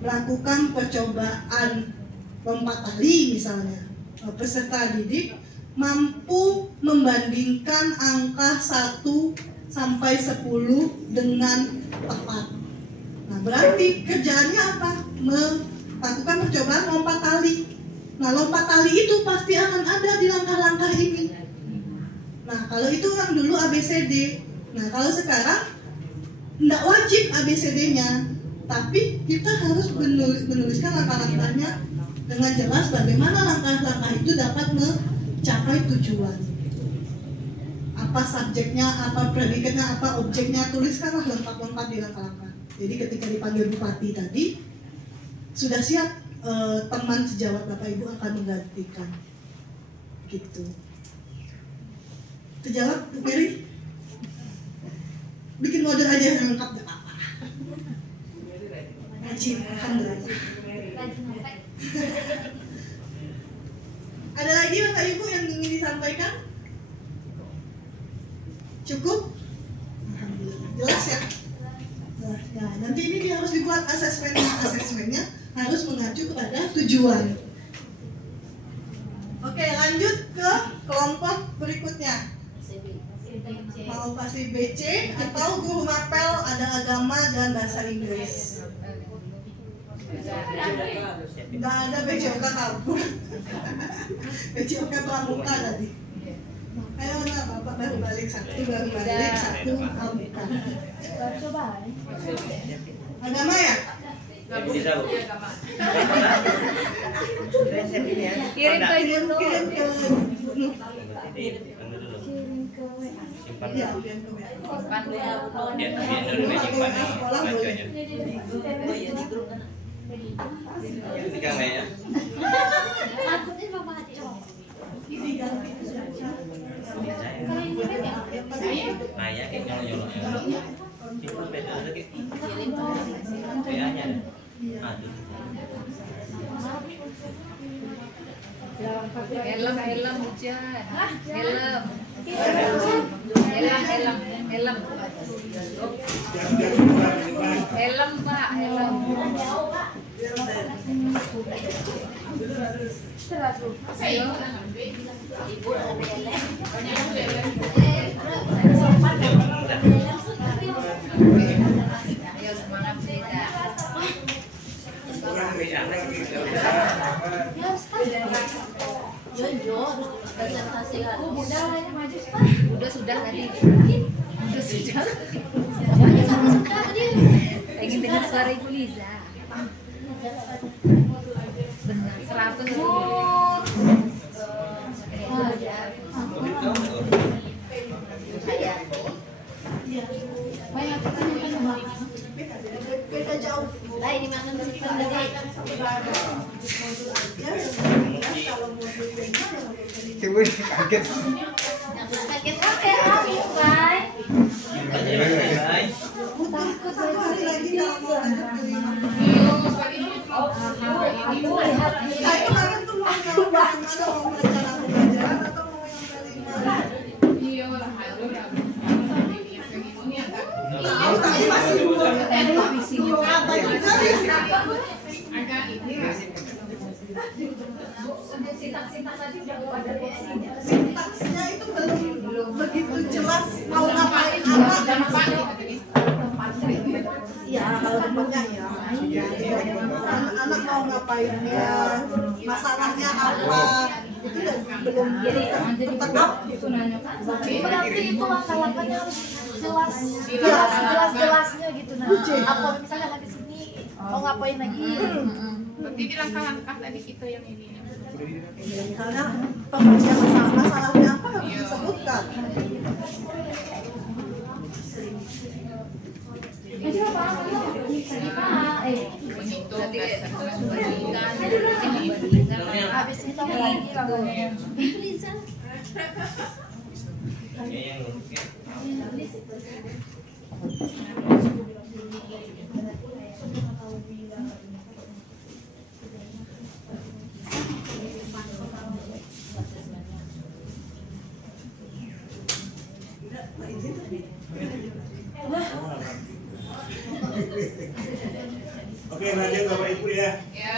melakukan percobaan lompat tali misalnya, peserta didik mampu membandingkan angka 1 sampai 10 dengan tepat. Nah, berarti kerjaannya apa? Melakukan percobaan lompat tali. Nah, lompat tali itu pasti akan ada di langkah-langkah ini. Nah, kalau itu orang dulu ABCD. Nah, kalau sekarang tidak wajib ABCD-nya, tapi kita harus menuliskan langkah-langkahnya dengan jelas bagaimana langkah-langkah itu dapat mencapai tujuan. Apa subjeknya, apa predikatnya, apa objeknya, tuliskanlah lengkap-lengkap di langkah-langkah. Jadi ketika dipanggil bupati tadi, sudah siap teman sejawat Bapak Ibu akan menggantikan. Gitu. Sejawat, Bu Mary? Bikin model aja yang lengkap, gak apa-apa. Rajin, alhamdulillah. Ada lagi Bapak Ibu yang ingin disampaikan? Cukup? Alhamdulillah. Jelas ya? Nah, nanti ini dia harus dibuat asesmennya harus mengacu kepada tujuan. Oke, lanjut ke kelompok berikutnya. Mau kasih BC atau guru mapel ada agama dan bahasa Inggris. Nggak ada BCOK kabur. BCOK pramuka tadi. Ayo nah, Bapak baru balik satu pramuka. Agama ya? Kirim ke YouTube. Iya, Helm hujan. Helm Pak, helm. Ayo. Ibu ayo semangat kita. Udah sudah tadi. Udah sudah. Pengen dengar suara Ibu Liza. Benar 100. Beda jauh. Lah ini mana masih tadi? Kalau mau kaget. Kaget apa ya, Bay? sintaksnya itu belum begitu jelas mau ngapain apa. Ya kalau tempatnya ya. Anak-anak mau ngapainnya, masalahnya apa, itu belum tetap gitu. Berarti itu langkah-langkahnya harus jelas-jelasnya gitu. Nah, apa misalnya nanti sini mau ngapain lagi? Berarti di langkah-langkah tadi kita yang ini. Misalnya pembagian masalahnya apa harus disebutkan. Habis itu lagi lagunya. Oke, lanjut Bapak Ibu ya. Ya.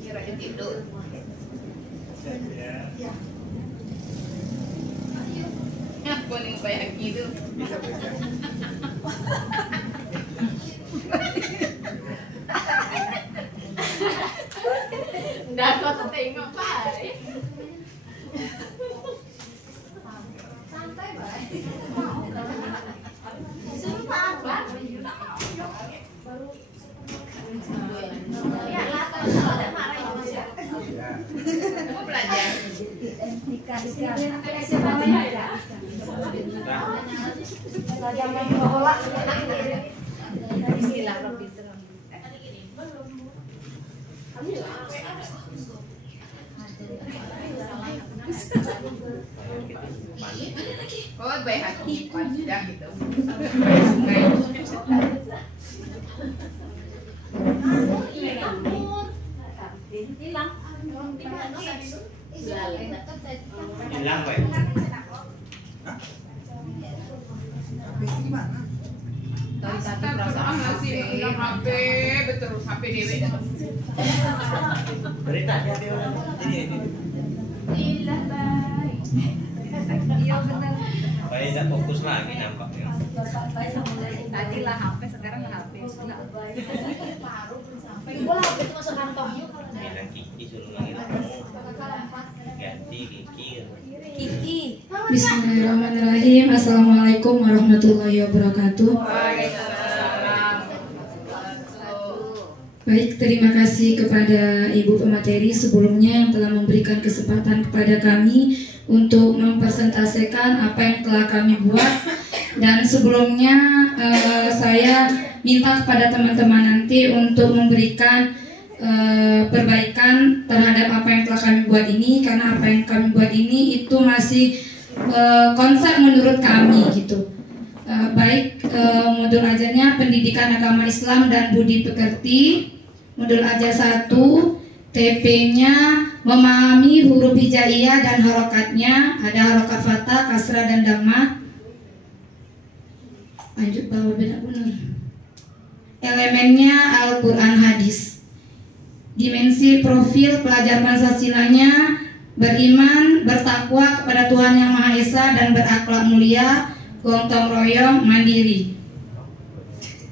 Kira-kira tidur. Ya, boleh bayang gitu. Nggak kau tengok Pak. Santai Pak. Sumpah Pak. Ya lah kalau ada marah itu ya. Kamu belajar. Belajar main bola. Bismillah Rabbi Salam. Oh, baik hati panjang gitu. Hilang. Hilang, Pak. Di mana? Tahu bilang HP, betul HP dewe. Berita dia ini. Gila, baik. Iya benar. Baik, tidak fokus lagi nampaknya. Tadi lah HP, sekarang lah HP. Baru sampai. Bola HP itu masuk kantong. Bilang Kiki suruh lagi ganti Kiki. Bismillahirrahmanirrahim. Assalamualaikum warahmatullahi wabarakatuh. Baik, terima kasih kepada Ibu pemateri sebelumnya yang telah memberikan kesempatan kepada kami untuk mempresentasikan apa yang telah kami buat. Dan sebelumnya saya minta kepada teman-teman nanti untuk memberikan perbaikan terhadap apa yang telah kami buat ini, karena apa yang kami buat ini itu masih konsep menurut kami gitu. Baik, modul ajarnya pendidikan agama Islam dan budi pekerti. Modul ajar 1, TP-nya memahami huruf hijaiyah dan harokatnya. Ada harokat fathah, kasrah dan dhammah. Lanjut bawah benar-benar. Elemennya Al-Quran hadis. Dimensi profil pelajar Pancasilanya beriman, bertakwa kepada Tuhan Yang Maha Esa dan berakhlak mulia, gotong royong, mandiri.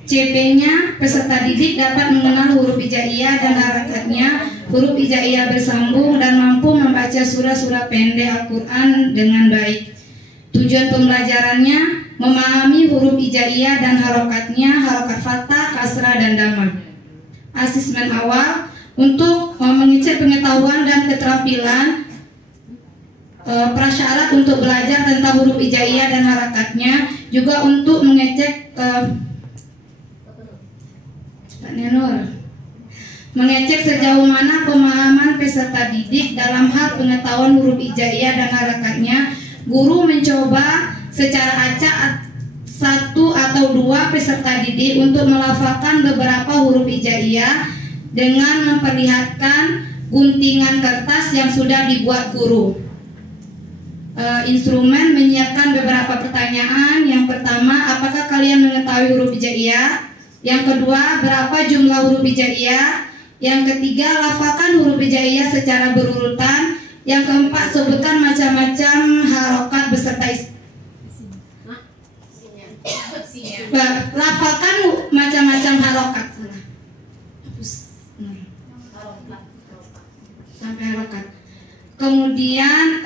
CP-nya peserta didik dapat mengenal huruf hijaiyah dan harakatnya, huruf hijaiyah bersambung dan mampu membaca surah-surah pendek Al-Quran dengan baik. Tujuan pembelajarannya memahami huruf hijaiyah dan harokatnya, harokat fathah, kasrah dan dhammah. Asesmen awal untuk mengecek pengetahuan dan keterampilan prasyarat untuk belajar tentang huruf hijaiyah dan harakatnya, juga untuk mengecek mengecek sejauh mana pemahaman peserta didik dalam hal pengetahuan huruf hijaiyah dan harakatnya. Guru mencoba secara acak 1 atau 2 peserta didik untuk melafalkan beberapa huruf hijaiyah dengan memperlihatkan guntingan kertas yang sudah dibuat guru. Instrumen menyiapkan beberapa pertanyaan. Yang pertama, apakah kalian mengetahui huruf hijaiyah? Yang kedua, berapa jumlah huruf hijaiyah? Yang ketiga, lafalkan huruf hijaiyah secara berurutan. Yang keempat, sebutkan macam-macam harokat beserta lafalkan macam-macam harokat. Sampai harokat. Kemudian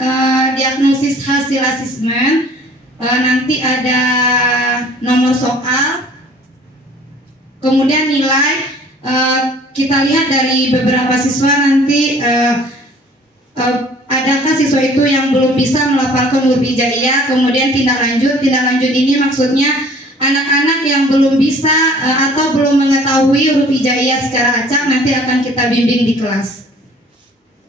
diagnosis hasil asesmen. Nanti ada nomor soal. Kemudian nilai, kita lihat dari beberapa siswa nanti adakah siswa itu yang belum bisa melafalkan huruf hijaiyah. Kemudian tindak lanjut ini maksudnya anak-anak yang belum bisa atau belum mengetahui huruf hijaiyah secara acak nanti akan kita bimbing di kelas.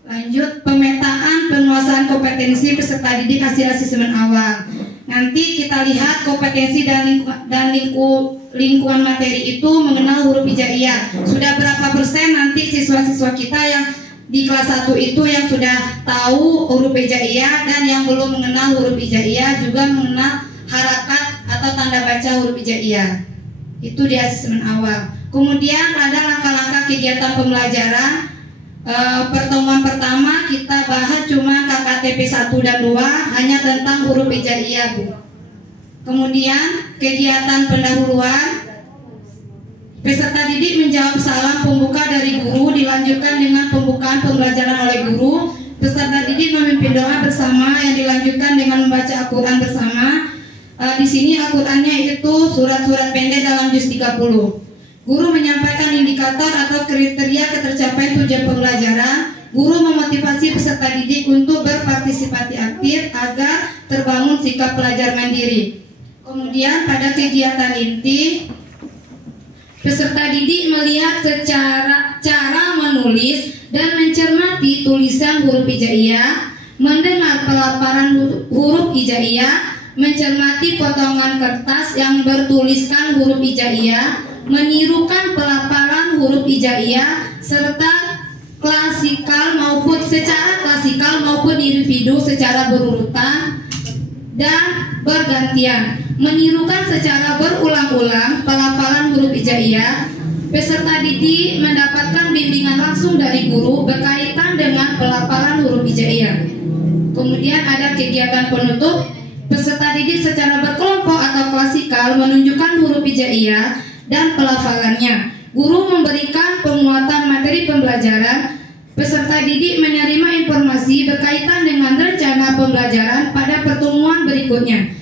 Lanjut, pemetaan penguasaan kompetensi peserta didik hasil asesmen awal. Nanti kita lihat kompetensi dan lingkungan materi itu mengenal huruf hijaiyah. Sudah berapa persen nanti siswa-siswa kita yang di kelas 1 itu yang sudah tahu huruf hijaiyah, dan yang belum mengenal huruf hijaiyah juga mengenal harakat atau tanda baca huruf hijaiyah. Itu di asesmen awal. Kemudian ada langkah-langkah kegiatan pembelajaran. Pertemuan pertama kita bahas cuma KKTP 1 dan 2, hanya tentang huruf hijaiyah, Bu. Kemudian kegiatan pendahuluan, peserta didik menjawab salam pembuka dari guru, dilanjutkan dengan pembukaan pembelajaran oleh guru. Peserta didik memimpin doa bersama yang dilanjutkan dengan membaca Al-Quran bersama. Di sini Al-Qurannya itu surat-surat pendek dalam juz 30. Guru menyampaikan indikator atau kriteria ketercapaian tujuan pembelajaran. Guru memotivasi peserta didik untuk berpartisipasi aktif agar terbangun sikap belajar mandiri. Kemudian pada kegiatan inti, peserta didik melihat secara cara menulis dan mencermati tulisan huruf hijaiyah, mendengar pelaparan huruf hijaiyah, mencermati potongan kertas yang bertuliskan huruf hijaiyah, menirukan pelaparan huruf hijaiyah serta klasikal maupun secara klasikal maupun individu secara berurutan dan bergantian. menirukan secara berulang-ulang pelafalan huruf hijaiyah. Peserta didik mendapatkan bimbingan langsung dari guru berkaitan dengan pelafalan huruf hijaiyah. Kemudian ada kegiatan penutup. Peserta didik secara berkelompok atau klasikal menunjukkan huruf hijaiyah dan pelafalannya. Guru memberikan penguatan materi pembelajaran. Peserta didik menerima informasi berkaitan dengan rencana pembelajaran pada pertemuan berikutnya.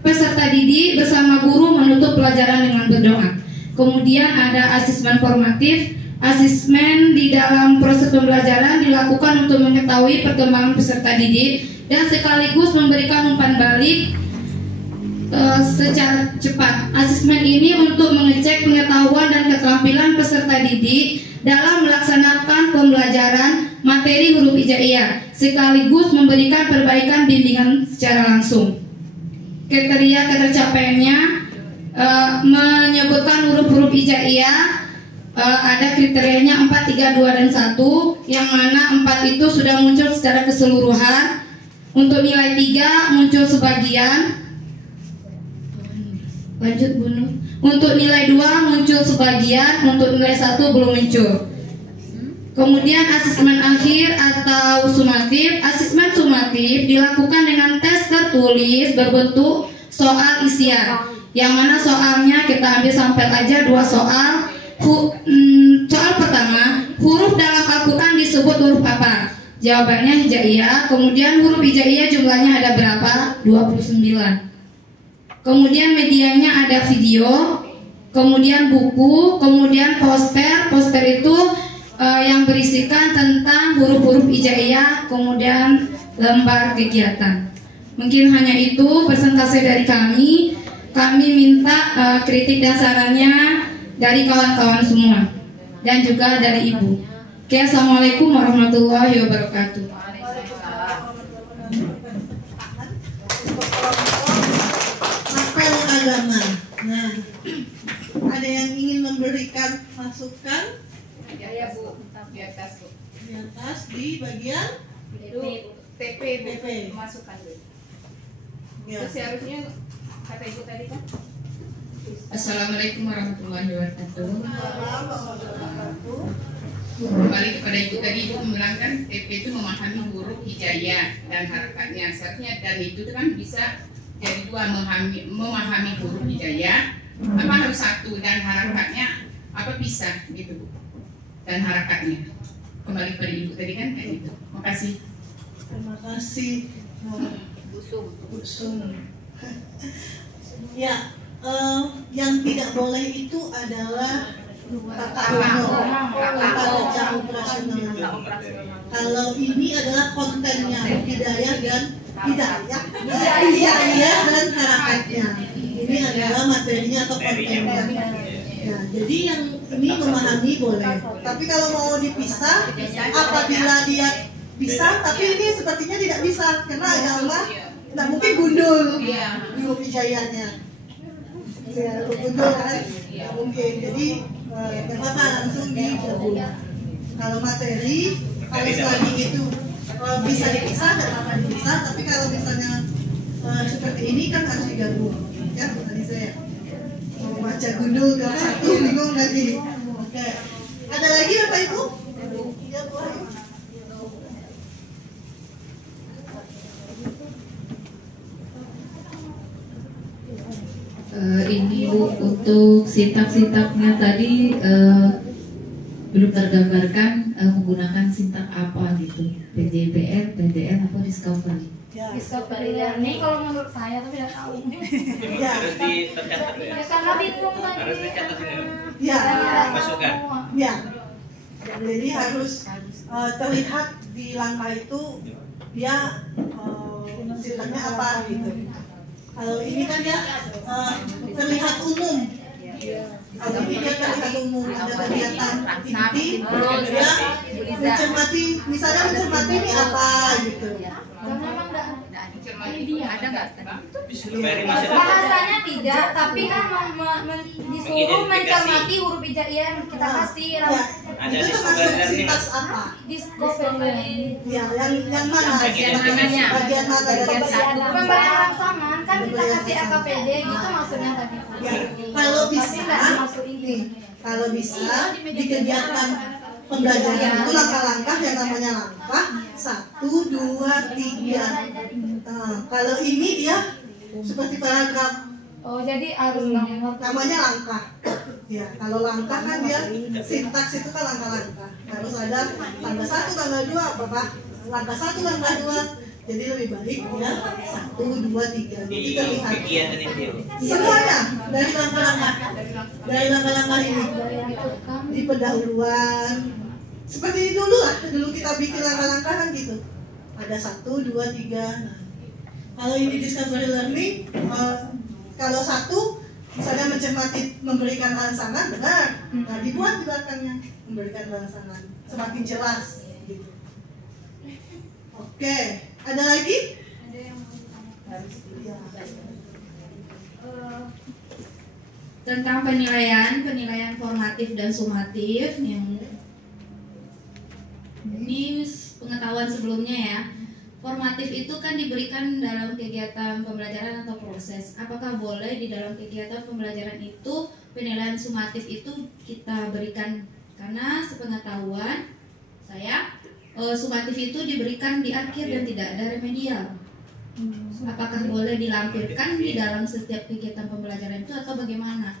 Peserta didik bersama guru menutup pelajaran dengan berdoa. Kemudian ada asesmen formatif. Asesmen di dalam proses pembelajaran dilakukan untuk mengetahui perkembangan peserta didik dan sekaligus memberikan umpan balik secara cepat. Asesmen ini untuk mengecek pengetahuan dan keterampilan peserta didik dalam melaksanakan pembelajaran materi huruf hijaiyah, sekaligus memberikan perbaikan bimbingan secara langsung. Kriteria ketercapaiannya menyebutkan huruf-huruf hijaiyah ada kriterianya 4, 3, 2, dan 1, yang mana 4 itu sudah muncul secara keseluruhan. Untuk nilai 3 muncul sebagian. Lanjut Bu Nur. Untuk nilai 2 muncul sebagian, untuk nilai 1 belum muncul. Kemudian asesmen akhir atau sumatif. Asesmen sumatif dilakukan dengan tes tertulis berbentuk soal isian, yang mana soalnya kita ambil sampel aja 2 soal. Soal pertama, huruf dalam Al-Quran disebut huruf apa? Jawabannya hijaiyah. Kemudian huruf hijaiyah jumlahnya ada berapa? 29. Kemudian medianya ada video, kemudian buku, kemudian poster. Poster itu yang berisikan tentang huruf-huruf hijaiyah, kemudian lembar kegiatan. Mungkin hanya itu presentasi dari kami. Kami minta kritik dan sarannya dari kawan-kawan semua dan juga dari Ibu. Oke, assalamualaikum warahmatullahi wabarakatuh. Apel agama. Nah, ada yang ingin memberikan masukan? Ya Bu, di atas Bu. Di atas di bagian TP masukkan dulu. Ya. Terus harusnya kata Ibu tadi kan? Assalamualaikum warahmatullahi wabarakatuh. Kembali kepada Ibu tadi, Ibu menerangkan TP itu memahami huruf hijaiyah dan harakatnya. Seharusnya dan itu kan bisa jadi 2, memahami huruf hijaiyah. Apa harus 1 dan harakatnya apa bisa gitu Bu? Dan harakatnya. Kembali kepada Ibu tadi kan kayak gitu. Makasih. Terima kasih. Busung. Ya. Yang tidak boleh itu adalah tata baca operasional. Kalau ini adalah kontennya, hidayah dan harakatnya. Ini adalah materinya atau kontennya. Nah, jadi yang ini memahami boleh. Tapi kalau mau dipisah, apabila dia bisa, tapi ini sepertinya tidak bisa karena agama nggak mungkin gundul huruf hijaiyahnya. Ya, betul kan? Ya, mungkin. Jadi kenapa langsung digabung? Kalau materi harus lagi gitu bisa dipisah dan apa dipisah. Tapi kalau misalnya seperti ini kan harus digabung. Ya, tadi saya mau baca gundul ke 1 bingung lagi. Oke. Ada lagi Bapak Ibu? Ya, Bu. Ini Bu, untuk sintak-sintaknya tadi belum tergambarkan menggunakan sintak apa gitu, PJBR, PDN atau Discovery. Discovery learning kalau menurut saya tapi tidak tahu. Ya. Harus dicatat ya. Karena bingung tadi. Harus dicatat ya. Ya. Masukkan. Ya. Jadi harus terlihat di langkah itu dia sintaknya apa gitu. Kalau ini kan ya terlihat umum. Kalau ini dia terlihat umum, ada kegiatan inti, dia mencermati, misalnya mencermati ini apa gitu. Karena memang enggak Ada nggak? Bahasanya tidak, tapi kan disuruh mencermati huruf hijaiyah yang kita kasih. Ada discovery sintaks apa? Discovery. Ya, yang mana? Bagian mana? Pemberian rangsangan kan kita kasih AKPD gitu maksudnya tadi. Ya, kalau bisa di kegiatan pembelajaran itu langkah-langkah yang namanya langkah 1, 2, 3. Nah, kalau ini dia seperti paragraf. Oh, jadi harus namanya langkah. Ya, kalau langkah kan dia sintaks itu kan langkah-langkah. Harus ada tanggal 1, tanggal 2 apa? Langkah 1, langkah 2. Jadi lebih baik dia 1, 2, 3. Jadi terlihat semuanya dari langkah-langkah ini di pendahuluan. Seperti dulu lah, dulu kita bikin langkah-langkah kan gitu. Ada 1, 2, 3. Nah, kalau ini discovery learning, kalau 1 misalnya mencermati memberikan rangsangan, benar. Nah, dibuat di belakangnya memberikan rangsangan semakin jelas. Gitu. Oke, ada lagi? Ada yang tentang penilaian formatif dan sumatif yang ini pengetahuan sebelumnya ya. Formatif itu kan diberikan dalam kegiatan pembelajaran atau proses. Apakah boleh di dalam kegiatan pembelajaran itu penilaian sumatif itu kita berikan? Karena sepengetahuan saya sumatif itu diberikan di akhir dan tidak ada remedial. Apakah boleh dilampirkan di dalam setiap kegiatan pembelajaran itu atau bagaimana?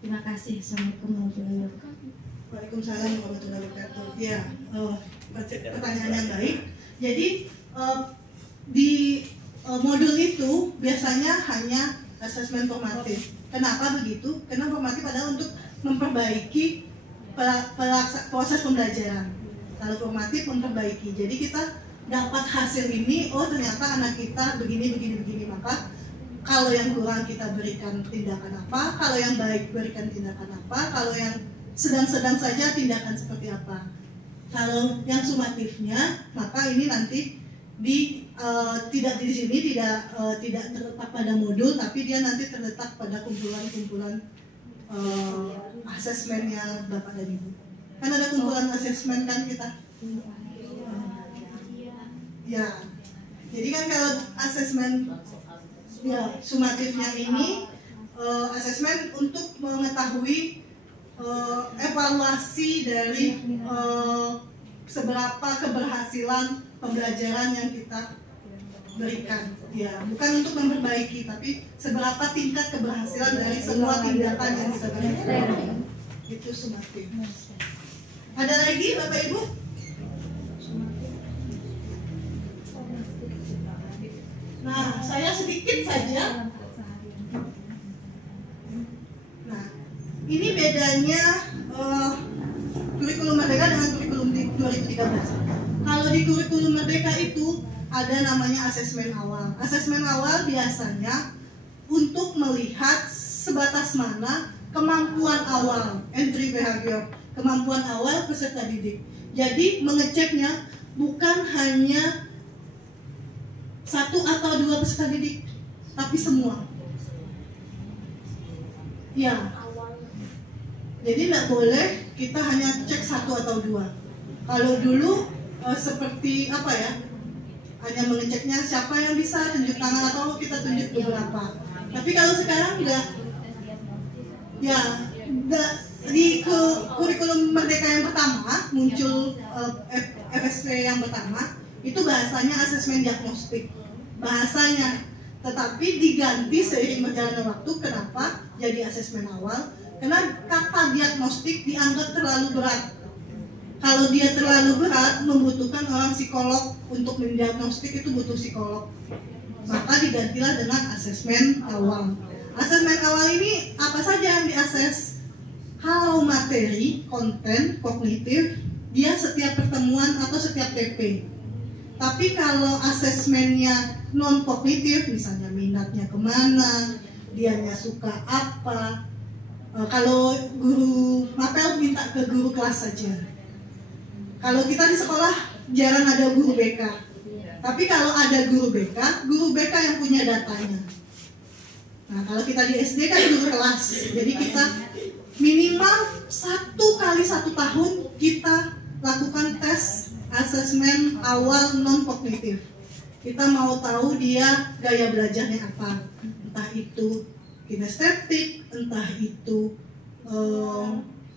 Terima kasih. Assalamualaikum warahmatullahi wabarakatuh. Waalaikumsalam warahmatullahi wabarakatuh. Ya, pertanyaan yang baik. Jadi di modul itu biasanya hanya asesmen formatif. Kenapa begitu? Karena formatif adalah untuk memperbaiki proses pembelajaran. Kalau formatif memperbaiki. Jadi kita dapat hasil ini, oh ternyata anak kita begini. Maka kalau yang kurang kita berikan tindakan apa, kalau yang baik berikan tindakan apa, kalau yang sedang-sedang saja tindakan seperti apa. Kalau yang sumatifnya, maka ini nanti tidak di sini tidak terletak pada modul, tapi dia nanti terletak pada kumpulan-kumpulan asesmennya Bapak dan Ibu. Kan ada kumpulan asesmen kan kita. Ya, jadi kan kalau asesmen ya sumatifnya ini asesmen untuk mengetahui evaluasi dari seberapa keberhasilan pembelajaran yang kita berikan. Ya, bukan untuk memperbaiki, tapi seberapa tingkat keberhasilan dari semua tindakan yang kita berikan. Itu sumatif. Ada lagi Bapak Ibu? Nah, saya sedikit saja. Nah, ini bedanya kurikulum Merdeka dengan kurikulum 2013. Kalau di kurikulum Merdeka itu ada namanya asesmen awal. Asesmen awal biasanya untuk melihat sebatas mana kemampuan awal, entry behavior, kemampuan awal peserta didik. Jadi mengeceknya bukan hanya 1 atau 2 peserta didik, tapi semua. Ya. Jadi tidak boleh kita hanya cek 1 atau 2. Kalau dulu seperti apa ya? Hanya mengeceknya siapa yang bisa tunjuk tangan atau kita tunjuk beberapa. Tapi kalau sekarang enggak. Ya, di kurikulum Merdeka yang pertama muncul FSP yang pertama itu bahasanya asesmen diagnostik. Bahasanya, tetapi diganti seiring berjalannya waktu. Kenapa jadi asesmen awal? Karena kata diagnostik dianggap terlalu berat. Kalau dia terlalu berat, membutuhkan orang psikolog untuk mendiagnostik, itu butuh psikolog. Maka digantilah dengan asesmen awal. Asesmen awal ini apa saja yang diakses? Kalau materi, konten, kognitif, dia setiap pertemuan atau setiap TP. Tapi kalau asesmennya non kognitif, misalnya minatnya kemana, dianya suka apa. Kalau guru mapel minta ke guru kelas saja. Kalau kita di sekolah jarang ada guru BK. Tapi kalau ada guru BK yang punya datanya. Nah, kalau kita di SD kan guru kelas, jadi kita minimal 1 kali 1 tahun kita lakukan tes asesmen awal non-kognitif. Kita mau tahu dia gaya belajarnya apa, entah itu kinestetik, entah itu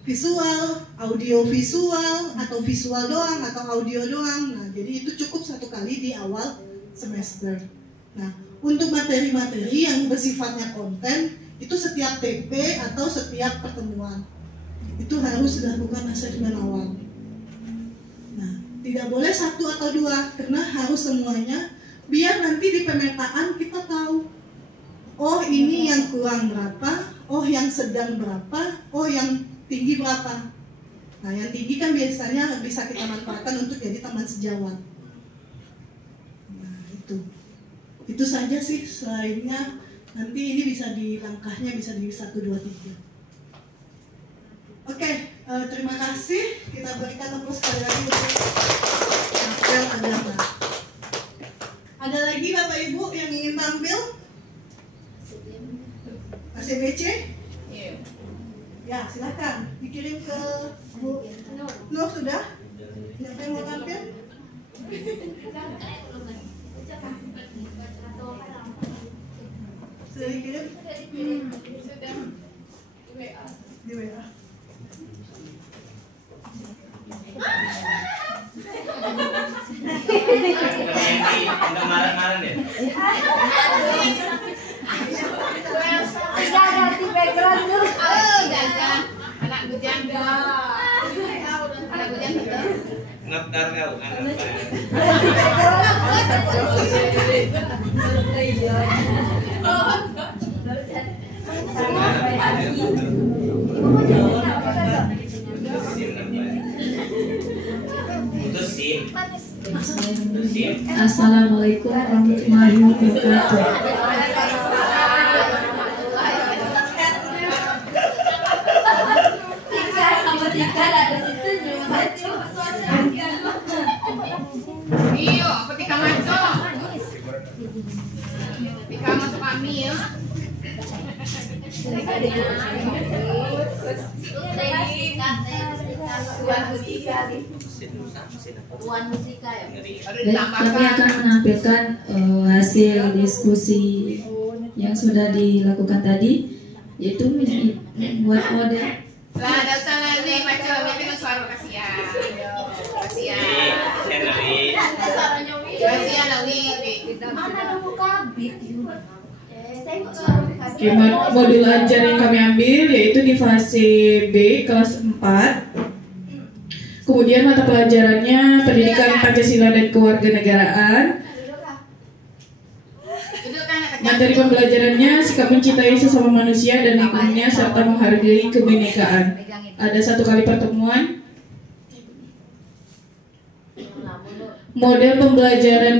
visual, audio visual, atau visual doang, atau audio doang. Nah, jadi itu cukup 1 kali di awal semester. Nah, untuk materi-materi yang bersifatnya konten, itu setiap TP atau setiap pertemuan itu harus dilakukan asesmen awal. Nah, tidak boleh 1 atau 2, karena harus semuanya, biar nanti di pemetaan kita tahu, oh ini yang kurang berapa, oh yang sedang berapa, oh yang tinggi berapa. Nah, yang tinggi kan biasanya bisa kita manfaatkan untuk jadi teman sejawat. Nah, itu saja sih. Selainnya nanti ini bisa di langkahnya bisa di 1, 2, 3. Oke, terima kasih. Kita berikan tepuk sekali lagi untuk Apel Agama. Ada lagi Bapak Ibu yang ingin tampil? ACBC? Ya, silakan dikirim ke Bu Nur. Sudah? Siapa yang mau tampil? Sudah dikirim? Sudah. Di WA. Enggak marah-marah deh. Ganti background dulu. Jaga. Anak bujangga. Anak bujangga. Ngeptar kau anak. Assalamualaikum warahmatullahi wabarakatuh. Iyo, ketika masuk. Ketika masuk kami ya. Kami akan menampilkan hasil diskusi yang sudah dilakukan tadi, yaitu membuat model. Lah, ada usah lagi macam itu suara kasihan. Kasihan. Kasihan Lawi. Mana ada buka bit. Modul ajar yang kami ambil yaitu di fase B kelas 4. Kemudian mata pelajarannya pendidikan Pancasila dan kewarganegaraan. Materi pembelajarannya sikap mencintai sesama manusia dan lingkungannya serta menghargai kebinekaan. Ada 1 kali pertemuan. Model pembelajaran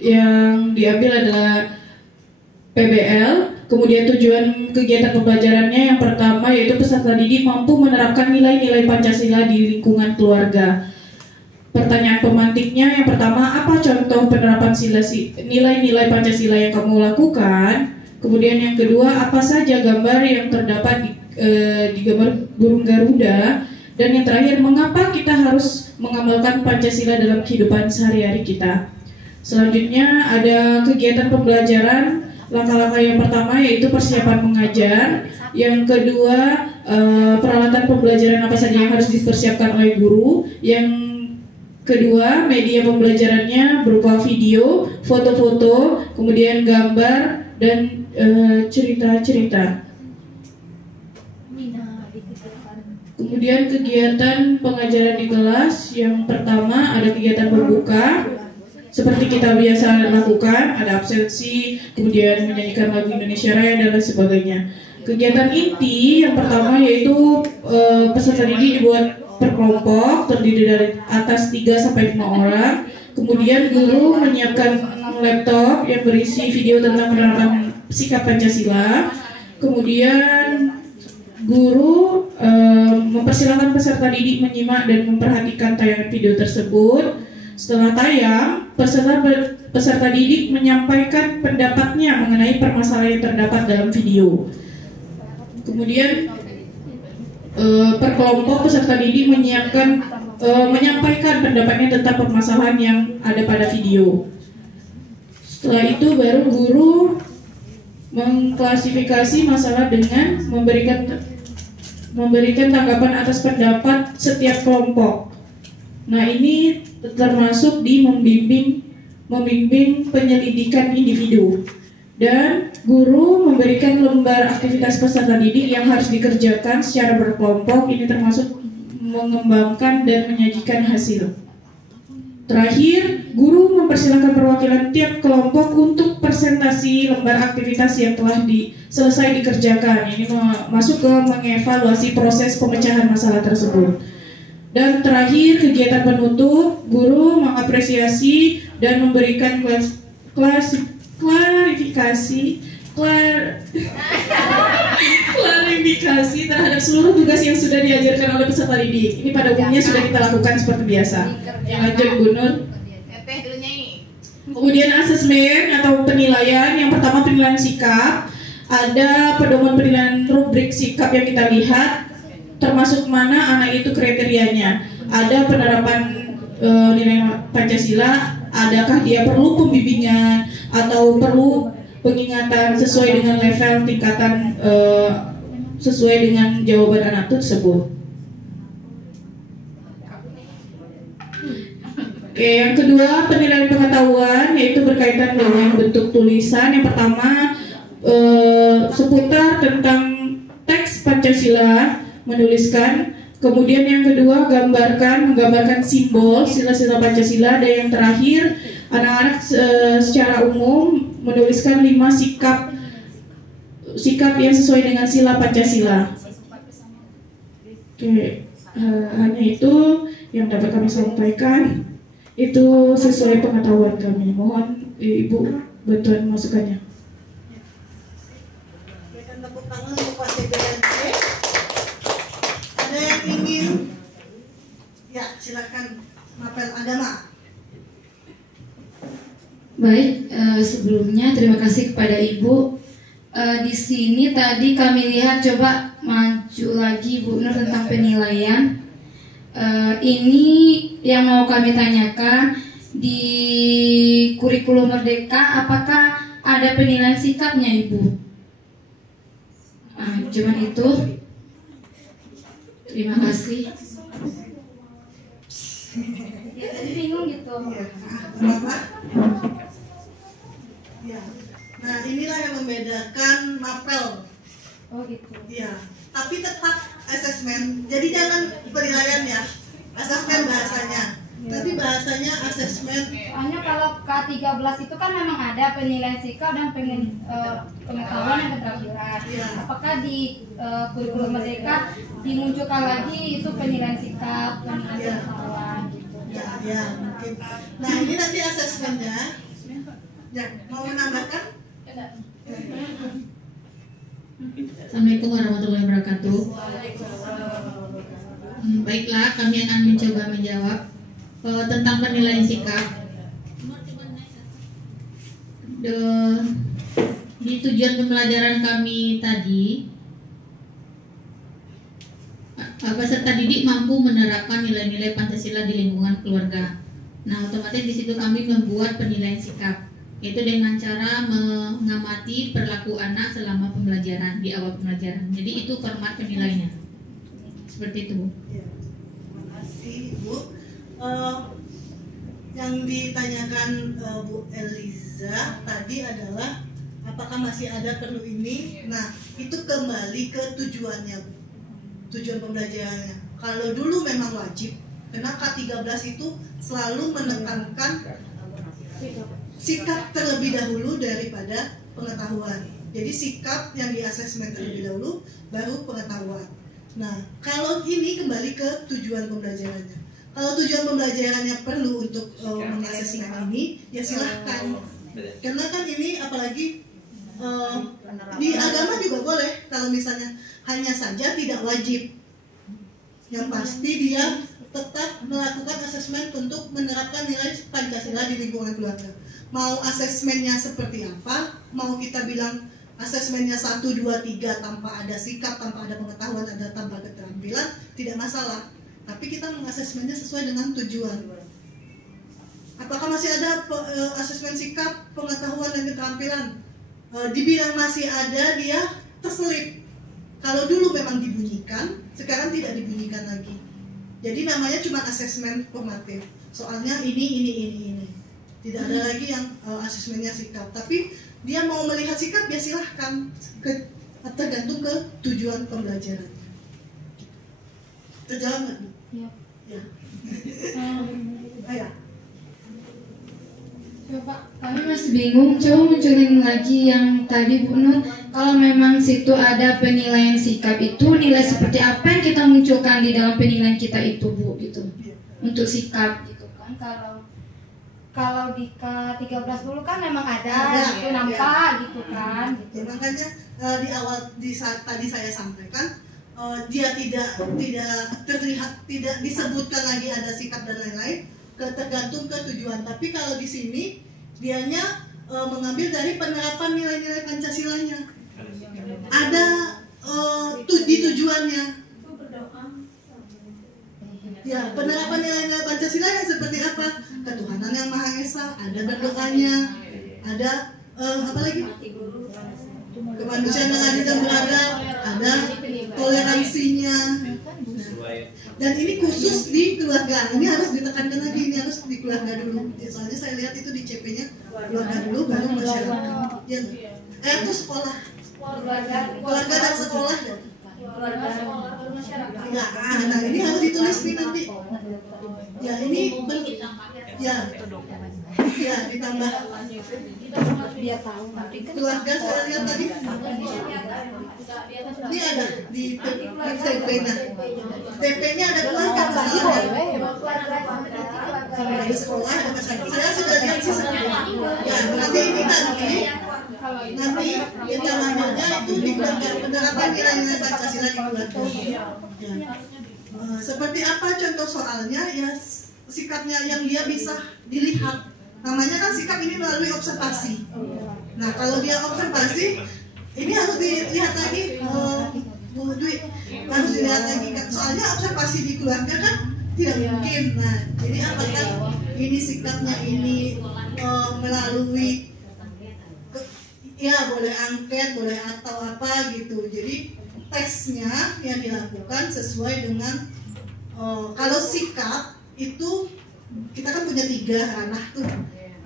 yang diambil adalah PBL. Kemudian tujuan kegiatan pembelajarannya yang pertama yaitu peserta didik mampu menerapkan nilai-nilai Pancasila di lingkungan keluarga. Pertanyaan pemantiknya yang pertama, apa contoh penerapan nilai-nilai Pancasila yang kamu lakukan? Kemudian yang kedua, apa saja gambar yang terdapat di gambar burung Garuda? Dan yang terakhir, mengapa kita harus mengamalkan Pancasila dalam kehidupan sehari-hari kita? Selanjutnya ada kegiatan pembelajaran. Langkah-langkah yang pertama yaitu persiapan mengajar. Yang kedua, peralatan pembelajaran apa saja yang harus dipersiapkan oleh guru. Yang kedua, media pembelajarannya berupa video, foto-foto, kemudian gambar, dan cerita-cerita. Kemudian kegiatan pengajaran di kelas. Yang pertama ada kegiatan berbuka. Seperti kita biasa lakukan, ada absensi, kemudian menyanyikan lagu Indonesia Raya dan lain sebagainya. Kegiatan inti yang pertama yaitu peserta didik dibuat per kelompok terdiri dari atas 3-5 orang. Kemudian guru menyiapkan laptop yang berisi video tentang penerapan sikap Pancasila. Kemudian guru mempersilahkan peserta didik menyimak dan memperhatikan tayangan video tersebut. Setelah tayang, peserta didik menyampaikan pendapatnya mengenai permasalahan yang terdapat dalam video. Kemudian per kelompok peserta didik menyampaikan pendapatnya tentang permasalahan yang ada pada video. Setelah itu baru guru mengklasifikasi masalah dengan memberikan tanggapan atas pendapat setiap kelompok. Nah, ini termasuk di membimbing penyelidikan individu. Dan guru memberikan lembar aktivitas peserta didik yang harus dikerjakan secara berkelompok. Ini termasuk mengembangkan dan menyajikan hasil. Terakhir, guru mempersilahkan perwakilan tiap kelompok untuk presentasi lembar aktivitas yang telah selesai dikerjakan. Ini masuk ke mengevaluasi proses pemecahan masalah tersebut. Dan terakhir, kegiatan penutup, guru mengapresiasi dan memberikan klarifikasi terhadap seluruh tugas yang sudah diajarkan oleh peserta didik. Ini pada umumnya sudah kita lakukan seperti biasa. Yang lanjut, Bu Nur. Kemudian asesmen atau penilaian. Yang pertama penilaian sikap. Ada pedoman penilaian rubrik sikap yang kita lihat, termasuk mana anak itu kriterianya. Ada penerapan nilai Pancasila. Adakah dia perlu pembimbingan atau perlu pengingatan sesuai dengan level tingkatan sesuai dengan jawaban anak tersebut. Oke, yang kedua penilaian pengetahuan, yaitu berkaitan dengan bentuk tulisan. Yang pertama seputar tentang teks Pancasila, menuliskan. Kemudian yang kedua menggambarkan simbol sila-sila Pancasila. Dan yang terakhir anak-anak secara umum menuliskan 5 sikap yang sesuai dengan sila Pancasila. Oke, hanya itu yang dapat kami sampaikan. Itu sesuai pengetahuan kami. Mohon Ibu bantuan masukannya. Berikan tepuk tangan untuk Pak CBNC. Ada yang ingin? Ya, silakan Mapel Agama. Baik, sebelumnya terima kasih kepada Ibu. Di sini tadi kami lihat, coba maju lagi Bu Nur tentang penilaian. Ini yang mau kami tanyakan, di kurikulum Merdeka apakah ada penilaian sikapnya Ibu? Cuman itu. Terima kasih. Ya, tadi bingung gitu. Berapa? Ya. Nah, inilah yang membedakan Mapel. Oh gitu. Iya. Tapi tetap asesmen. Jadi jangan penilaian ya. Asesmen bahasanya. Tapi bahasanya asesmen. Soalnya kalau K13 itu kan memang ada penilaian sikap dan pengetahuan dan keterampilan. Apakah di kurikulum Merdeka dimunculkan lagi itu penilaian sikap, penilaian pengetahuan gitu? Ya, mungkin. Nah, ini nanti asesmennya. Ya, mau menambahkan? Assalamualaikum warahmatullahi wabarakatuh. Baiklah, kami akan mencoba menjawab tentang penilaian sikap. Di tujuan pembelajaran kami tadi, peserta didik mampu menerapkan nilai-nilai Pancasila di lingkungan keluarga. Nah, otomatis di situ kami membuat penilaian sikap, yaitu dengan cara mengamati perilaku anak selama pembelajaran, di awal pembelajaran. Jadi itu format penilaiannya. Seperti itu. Ya, terima kasih Bu. Yang ditanyakan Bu Eliza tadi adalah apakah masih ada perlu ini. Nah, itu kembali ke tujuannya, tujuan pembelajarannya. Kalau dulu memang wajib, karena K13 itu selalu menekankan sikap terlebih dahulu daripada pengetahuan. Jadi sikap yang di asesmen terlebih dahulu, baru pengetahuan. Nah, kalau ini kembali ke tujuan pembelajarannya. Kalau tujuan pembelajarannya perlu untuk mengasesmen ini, ya silahkan. Karena kan ini apalagi di agama juga boleh. Kalau misalnya hanya saja tidak wajib. Yang pasti dia tetap melakukan asesmen untuk menerapkan nilai Pancasila di lingkungan keluarga. Mau asesmennya seperti apa, mau kita bilang asesmennya 1, 2, 3 tanpa ada sikap, tanpa ada pengetahuan, ada tanpa keterampilan, tidak masalah. Tapi kita mengasesmennya sesuai dengan tujuan. Apakah masih ada asesmen sikap, pengetahuan, dan keterampilan? Dibilang masih ada, dia terselip. Kalau dulu memang dibunyikan, sekarang tidak dibunyikan lagi. Jadi namanya cuma asesmen formatif. Soalnya ini. Tidak ada lagi yang asesmennya sikap. Tapi dia mau melihat sikap, ya silahkan. Tergantung ke tujuan pembelajarannya. Terjawab nggak? Iya. Ya. Ayo. Coba, kami masih bingung. Coba munculin lagi yang tadi Bu Nur. Kalau memang situ ada penilaian sikap, itu nilai seperti apa yang kita munculkan di dalam penilaian kita itu, Bu, gitu. Untuk sikap gitu kan. Kalau di K13 dulu kan memang ada itu nampak gitu kan. Gitu. Makanya di awal di saat tadi saya sampaikan dia tidak terlihat, tidak disebutkan lagi ada sikap dan lain-lain, tergantung ke tujuan. Tapi kalau di sini dianya mengambil dari penerapan nilai-nilai Pancasilanya. Ada di tujuannya. Ya, penerapan nilai-nilai Pancasila yang seperti apa? Ketuhanan yang Maha Esa, ada berdoanya, ada apa lagi? Kemanusiaan yang adil dan beradab, ada toleransinya. Dan ini khusus di keluarga. Ini harus ditekankan lagi, ini harus di keluarga dulu. Ya, soalnya saya lihat itu di CP-nya keluarga dulu, baru masyarakat. Ya, itu sekolah. Keluarga dan sekolah. Keluarga, sekolah, masyarakat. Ya, nah ini harus ditulis nih nanti. Ya, ini ya ditambah. Dia tahu nanti kan Keluarga saya lihat tadi. Ini ada di TP-nya. TP-nya ada keluarga misalnya. Ada sekolah, ada masyarakat. Saya sudah lihat sih sebenarnya. Ya, berarti ini nanti kita lanjutnya itu di penerapan nilai-nilai Pancasila di keluarga. Ya. Seperti apa contoh soalnya? Ya sikapnya yang dia bisa dilihat. Namanya kan sikap ini melalui observasi. Nah kalau dia observasi, ini harus dilihat lagi, Bu Dwi, harus dilihat lagi. Soalnya observasi di keluarga kan tidak mungkin. Nah jadi apakah ini sikapnya ini melalui ya boleh angket, boleh atau apa gitu. Jadi tesnya yang dilakukan sesuai dengan kalau sikap itu kita kan punya 3 ranah tuh,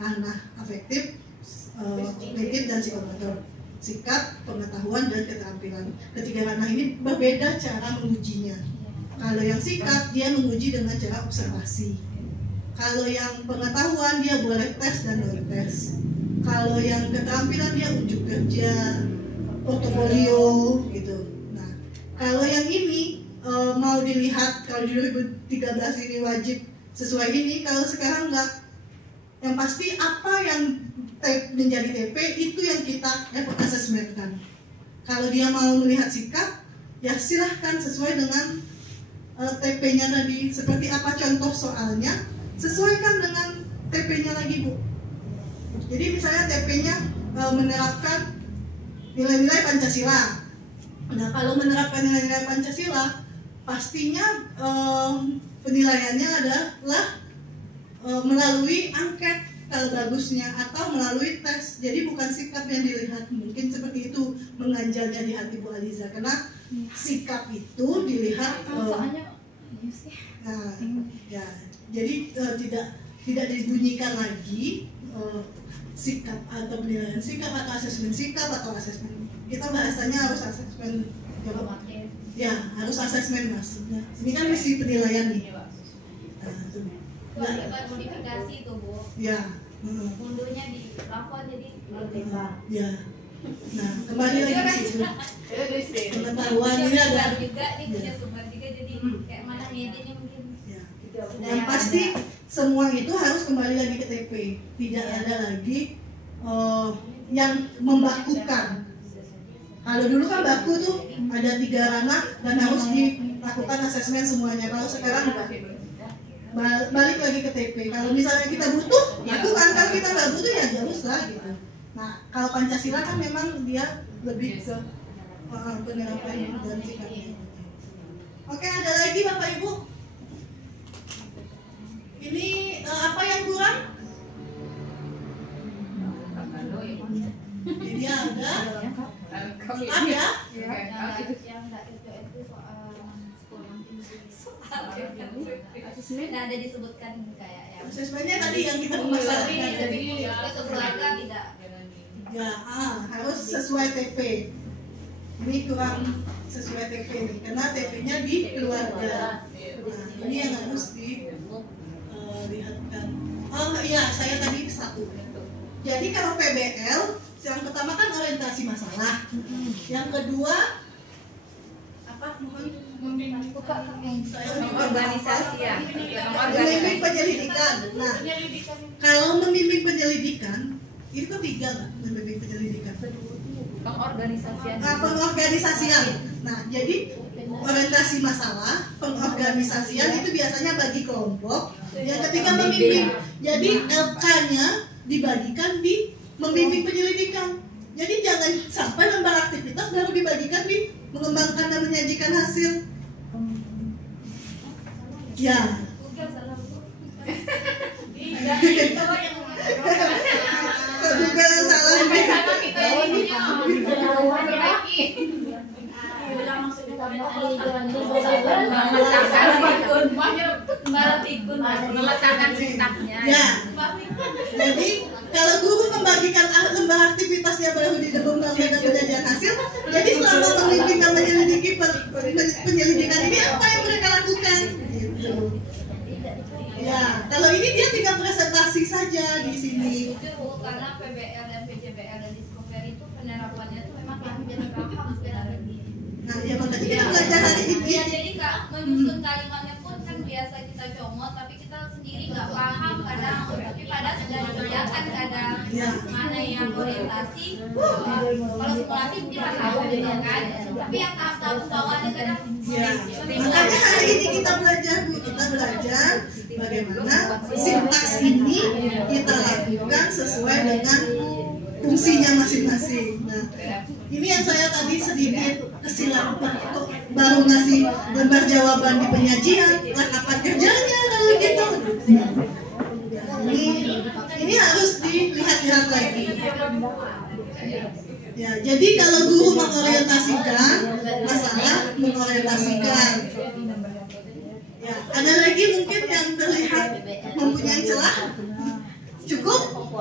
ranah afektif, kognitif, dan psikomotor. Sikap, pengetahuan, dan keterampilan. Ketiga ranah ini berbeda cara mengujinya. Kalau yang sikap dia menguji dengan cara observasi. Kalau yang pengetahuan dia boleh tes dan non tes. Kalau yang keterampilan dia ujuk kerja, portofolio gitu. Nah, kalau yang ini mau dilihat, kalau di 2013 ini wajib sesuai ini, kalau sekarang enggak. Yang pasti apa yang menjadi TP itu yang kita asesmenkan. Kalau dia mau melihat sikap, ya silahkan sesuai dengan TP-nya tadi. Seperti apa contoh soalnya, sesuaikan dengan TP-nya lagi, Bu. Jadi misalnya TP-nya menerapkan nilai-nilai Pancasila. Nah, kalau menerapkan nilai-nilai Pancasila, pastinya penilaiannya adalah melalui angket kalau bagusnya, atau melalui tes. Jadi bukan sikap yang dilihat. Mungkin seperti itu menganjalnya di hati Bu Aliza, karena sikap itu dilihat ya, jadi tidak dibunyikan lagi sikap atau penilaian sikap atau asesmen sikap atau asesmen. Kita bahasanya harus asesmen ya, harus asesmen maksudnya. Ini kan misi penilaian nih. Kewajiban modifikasi itu, Bu. Ya. Mundunya di plafon jadi ya. Nah, kembali lagi ke situ. Pengetahuan ini ada juga nih, punya sumber juga, jadi kayak mana ngeditnya mungkin. Ya. Yang pasti semua itu harus kembali lagi ke TP. Tidak ada lagi yang membakukan. Kalau dulu kan baku tuh ada 3 ranah dan harus dilakukan asesmen semuanya. Kalau sekarang enggak. balik lagi ke TP. Kalau misalnya kita butuh, lakukan. Kalau kita nggak butuh ya jauh lah gitu. Nah, kalau Pancasila kan memang dia lebih ke penerapan dan sikapnya. Oke, ada lagi Bapak Ibu? Ini apa yang kurang? Jadi ada. Ada. Tidak ada disebutkan kayak yang Sebenarnya tadi yang kita permasalahkan keluarga tidak. Ya, harus sesuai TP. Ini kurang sesuai TP nih, karena TP-nya di keluarga. Nah, ini yang harus dilihatkan. Oh iya, saya tadi satu. Jadi kalau PBL, yang pertama kan orientasi masalah. Yang kedua apa? Organisasi ya. Membimbing penyelidikan. Nah, kalau membimbing penyelidikan itu tiga lah, membimbing penyelidikan. Pengorganisasian. Nah, jadi orientasi masalah, pengorganisasian itu biasanya bagi kelompok. Yang ketiga membimbing. Jadi LK-nya dibagikan di membimbing penyelidikan. Jadi jangan sampai lembar aktivitas baru dibagikan di mengembangkan dan menyajikan hasil. Ya. Juga salah ini. Meletakkan sintaknya. Ya. Jadi kalau guru membagikan lembar aktivitasnya baru di mengembangkan dan penyajian hasil, jadi selama memimpin dan menyelidiki penyelidikan ini apa yang mereka lakukan? Gitu. Ya, kalau ini dia tinggal presentasi saja di sini. Karena PBL dan PJBL dan Discover itu penerapannya itu memang hampir gampang sebenarnya. Nah, ya makanya kita belajar hari ini. Ya, jadi Kak, menyusun kalimatnya pun kan biasa kita comot, tapi kita sendiri nggak paham kadang. Tapi pada sudah dikerjakan kadang. Mana yang orientasi, kalau simulasi mungkin tahu gitu kan. Tapi yang tahap-tahap bawahnya kadang. Ya, makanya hari ini kita belajar Bu, kita belajar bagaimana sintaks ini kita lakukan sesuai dengan fungsinya masing-masing. Nah, ini yang saya tadi sedikit kesilapan baru ngasih lembar jawaban di penyajian, apa kerjanya kalau gitu. Ini harus dilihat-lihat lagi. Ya, jadi kalau guru mengorientasikan masalah, mengorientasikan. Ya, ada lagi mungkin yang terlihat mempunyai celah? Cukup?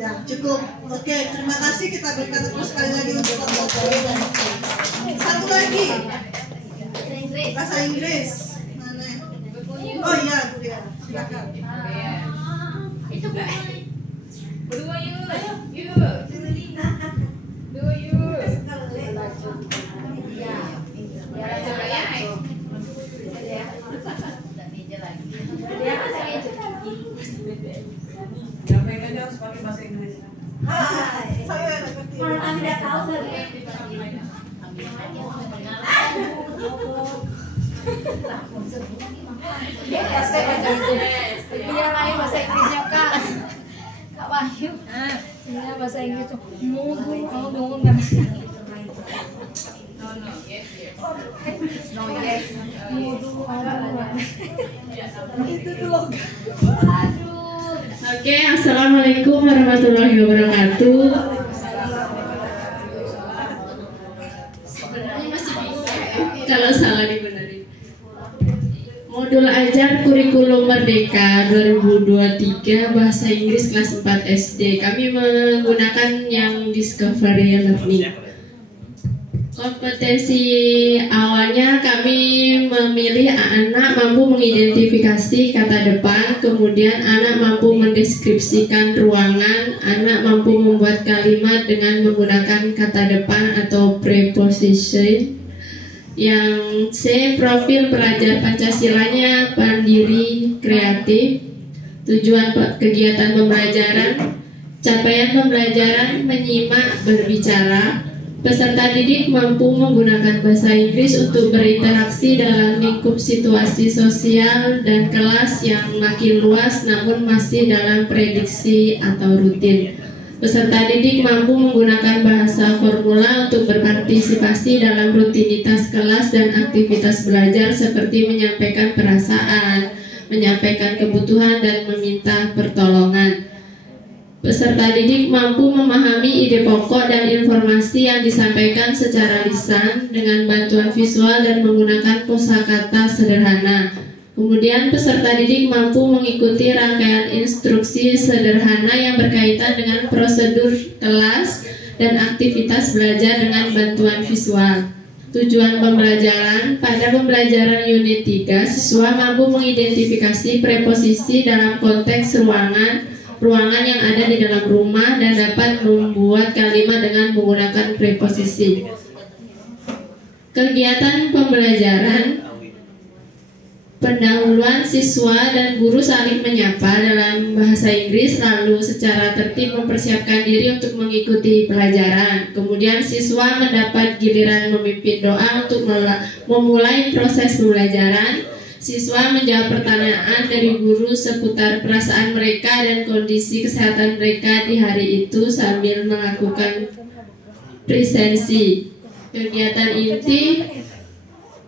Ya, cukup. Oke, terima kasih. Kita berikan terus sekali lagi untuk Bapak. Satu lagi. Bahasa Inggris. Mana? Oh iya, Bu Dia. Silakan. Itu berdua yuk. Yuk. Dua yuk. Ya. Yang harus pakai bahasa Inggris. Saya tidak tahu Biar lain bahasa Inggrisnya Kak. Kak Wahyu. Ini bahasa Inggris tuh. Kamu dong kan. No, yes. Itu dulu. Oke, assalamualaikum warahmatullahi wabarakatuh. Kalau salah dibenerin. Modul ajar kurikulum Merdeka 2023 bahasa Inggris kelas 4 SD. Kami menggunakan yang Discovery Learning. Kompetensi awalnya kami memilih anak mampu mengidentifikasi kata depan, kemudian anak mampu mendeskripsikan ruangan, anak mampu membuat kalimat dengan menggunakan kata depan atau preposition. Yang C, profil pelajar Pancasilanya mandiri, kreatif. Tujuan kegiatan pembelajaran, capaian pembelajaran menyimak, berbicara. Peserta didik mampu menggunakan bahasa Inggris untuk berinteraksi dalam lingkup situasi sosial dan kelas yang makin luas namun masih dalam prediksi atau rutin. Peserta didik mampu menggunakan bahasa formula untuk berpartisipasi dalam rutinitas kelas dan aktivitas belajar seperti menyampaikan perasaan, menyampaikan kebutuhan, dan meminta pertolongan. Peserta didik mampu memahami ide pokok dan informasi yang disampaikan secara lisan dengan bantuan visual dan menggunakan kosakata sederhana. Kemudian peserta didik mampu mengikuti rangkaian instruksi sederhana yang berkaitan dengan prosedur kelas dan aktivitas belajar dengan bantuan visual. Tujuan pembelajaran: pada pembelajaran unit 3, siswa mampu mengidentifikasi preposisi dalam konteks ruangan yang ada di dalam rumah dan dapat membuat kalimat dengan menggunakan preposisi. Kegiatan pembelajaran: pendahuluan siswa dan guru saling menyapa dalam bahasa Inggris, lalu secara tertib mempersiapkan diri untuk mengikuti pelajaran. Kemudian siswa mendapat giliran memimpin doa untuk memulai proses pembelajaran. Siswa menjawab pertanyaan dari guru seputar perasaan mereka dan kondisi kesehatan mereka di hari itu sambil melakukan presensi. Kegiatan inti: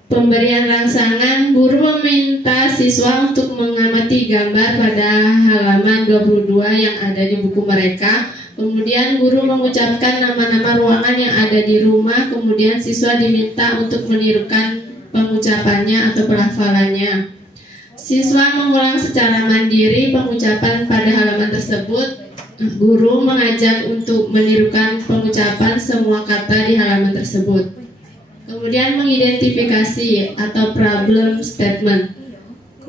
pemberian rangsangan. Guru meminta siswa untuk mengamati gambar pada halaman 22 yang ada di buku mereka. Kemudian guru mengucapkan nama-nama ruangan yang ada di rumah. Kemudian siswa diminta untuk menirukan pengucapannya atau pelafalannya. Siswa mengulang secara mandiri pengucapan pada halaman tersebut. Guru mengajak untuk menirukan pengucapan semua kata di halaman tersebut. Kemudian mengidentifikasi atau problem statement.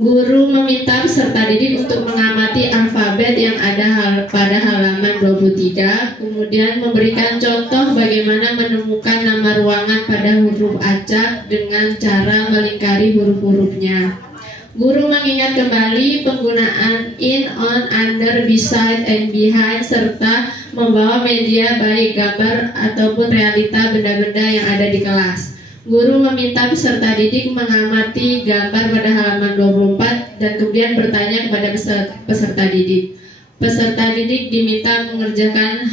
Guru meminta peserta didik untuk mengamati alfabet yang ada pada halaman 23, kemudian memberikan contoh bagaimana menemukan nama ruangan pada huruf acak dengan cara melingkari huruf-hurufnya. Guru mengingat kembali penggunaan in, on, under, beside, and behind, serta membawa media baik gambar ataupun realita benda-benda yang ada di kelas. Guru meminta peserta didik mengamati gambar pada halaman 24 dan kemudian bertanya kepada peserta didik. Peserta didik diminta mengerjakan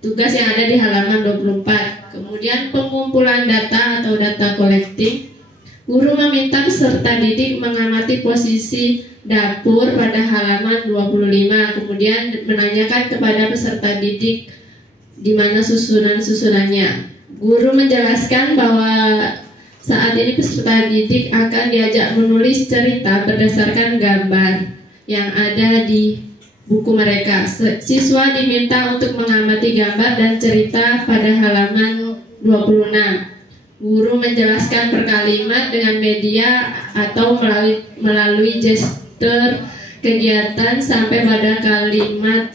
tugas yang ada di halaman 24. Kemudian pengumpulan data atau data collecting. Guru meminta peserta didik mengamati posisi dapur pada halaman 25. Kemudian menanyakan kepada peserta didik di mana susunan-susunannya. Guru menjelaskan bahwa saat ini peserta didik akan diajak menulis cerita berdasarkan gambar yang ada di buku mereka. Siswa diminta untuk mengamati gambar dan cerita pada halaman 26. Guru menjelaskan per kalimat dengan media atau melalui gestur kegiatan sampai pada kalimat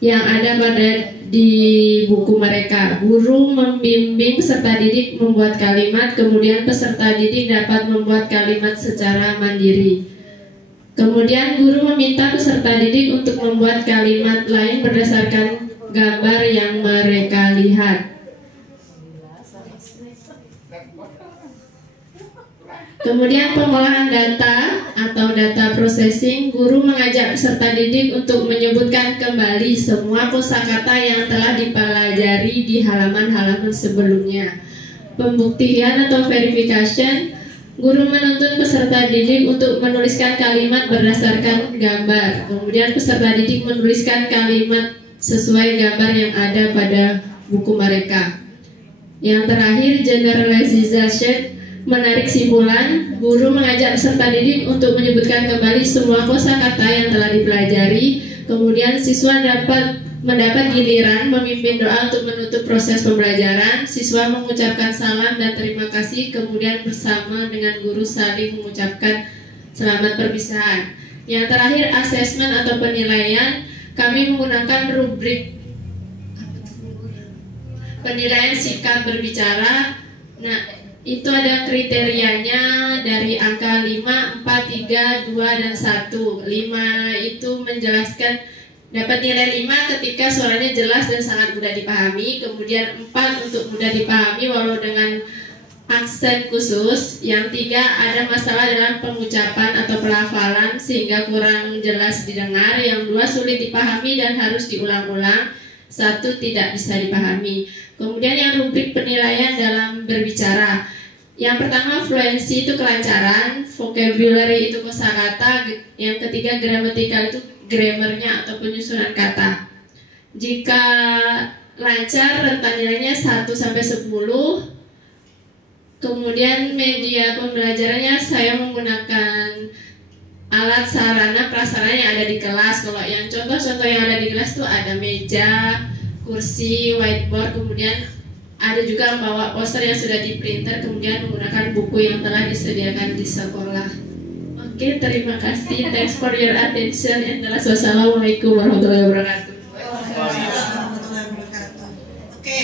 yang ada di buku mereka. Guru membimbing peserta didik membuat kalimat, kemudian peserta didik dapat membuat kalimat secara mandiri. Kemudian guru meminta peserta didik untuk membuat kalimat lain berdasarkan gambar yang mereka lihat. Kemudian pengolahan data atau data processing. Guru mengajak peserta didik untuk menyebutkan kembali semua kosakata yang telah dipelajari di halaman-halaman sebelumnya. Pembuktian atau verification. Guru menuntut peserta didik untuk menuliskan kalimat berdasarkan gambar. Kemudian peserta didik menuliskan kalimat sesuai gambar yang ada pada buku mereka. Yang terakhir, generalization. Menarik simpulan. Guru mengajak peserta didik untuk menyebutkan kembali semua kosakata yang telah dipelajari. Kemudian siswa mendapat giliran memimpin doa untuk menutup proses pembelajaran. Siswa mengucapkan salam dan terima kasih, kemudian bersama dengan guru saling mengucapkan selamat perpisahan. Yang terakhir, asesmen atau penilaian. Kami menggunakan rubrik penilaian sikap berbicara. Nah, itu ada kriterianya dari angka 5, 4, 3, 2, dan 1. 5 itu menjelaskan Dapat nilai 5 ketika suaranya jelas dan sangat mudah dipahami. Kemudian 4 untuk mudah dipahami walau dengan aksen khusus. Yang 3 ada masalah dalam pengucapan atau pelafalan sehingga kurang jelas didengar. Yang 2 sulit dipahami dan harus diulang-ulang. 1 tidak bisa dipahami. Kemudian yang rubrik penilaian dalam berbicara. Yang pertama fluency itu kelancaran, vocabulary itu kosakata, yang ketiga gramatikal itu grammarnya atau penyusunan kata. Jika lancar rentang nilainya 1 sampai 10. Kemudian media pembelajarannya saya menggunakan alat sarana prasarana yang ada di kelas. Kalau yang contoh-contoh yang ada di kelas itu ada meja, kursi, whiteboard, kemudian ada juga membawa poster yang sudah di printer, kemudian menggunakan buku yang telah disediakan di sekolah. Oke, terima kasih. Thanks for your attention. And wassalamualaikum warahmatullahi wabarakatuh. Oke,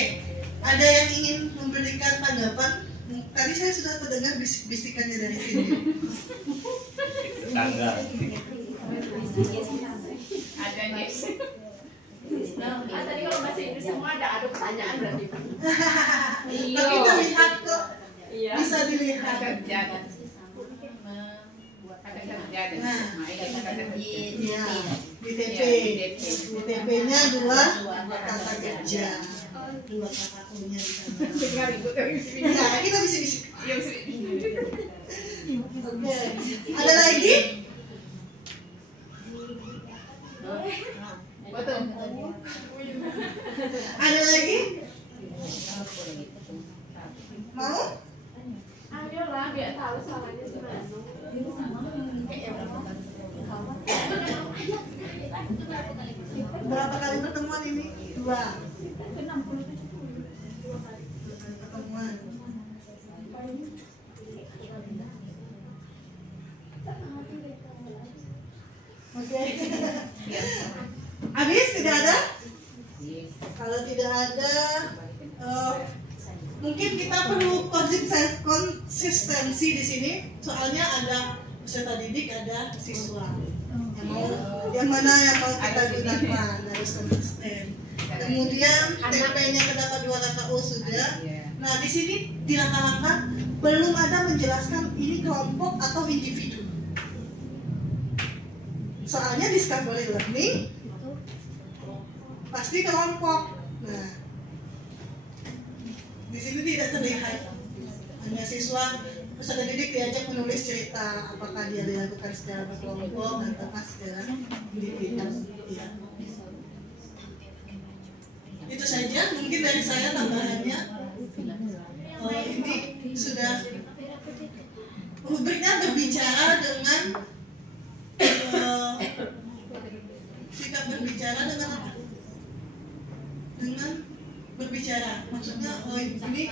ada yang ingin memberikan tanggapan? Tadi saya sudah terdengar bisik-bisikannya dari sini. Tangga. Ada guys. Tadi kalau bahasa Inggris semua ada pertanyaan berarti. Tapi terlihat kok. Bisa dilihat. Di TP-nya 2 kata kerja. 2 kata U-nya di sana. Ya, kita bisik-bisik. Oke. Ada lagi? Ada lagi? Mau? Ayolah biar tahu salahnya gimana. Berapa kali pertemuan ini? 2 pertemuan. Oke. Habis? Tidak ada? Kalau tidak ada, mungkin kita perlu konsistensi di sini. Soalnya ada peserta didik, ada siswa. Yang mana yang mau kita gunakan harus konsisten. Kemudian TP-nya terdapat 2 kata U sudah. Nah di sini di langkah-langkah belum ada menjelaskan ini kelompok atau individu. Soalnya discovery learning pasti kelompok. Nah, di sini tidak terlihat. Hanya siswa peserta didik diajak menulis cerita apakah dia dilakukan secara berkelompok atau secara individu. Ya. Itu saja mungkin dari saya tambahannya. Ini sudah rubriknya berbicara dengan sikap berbicara dengan apa? Dengan berbicara, maksudnya ini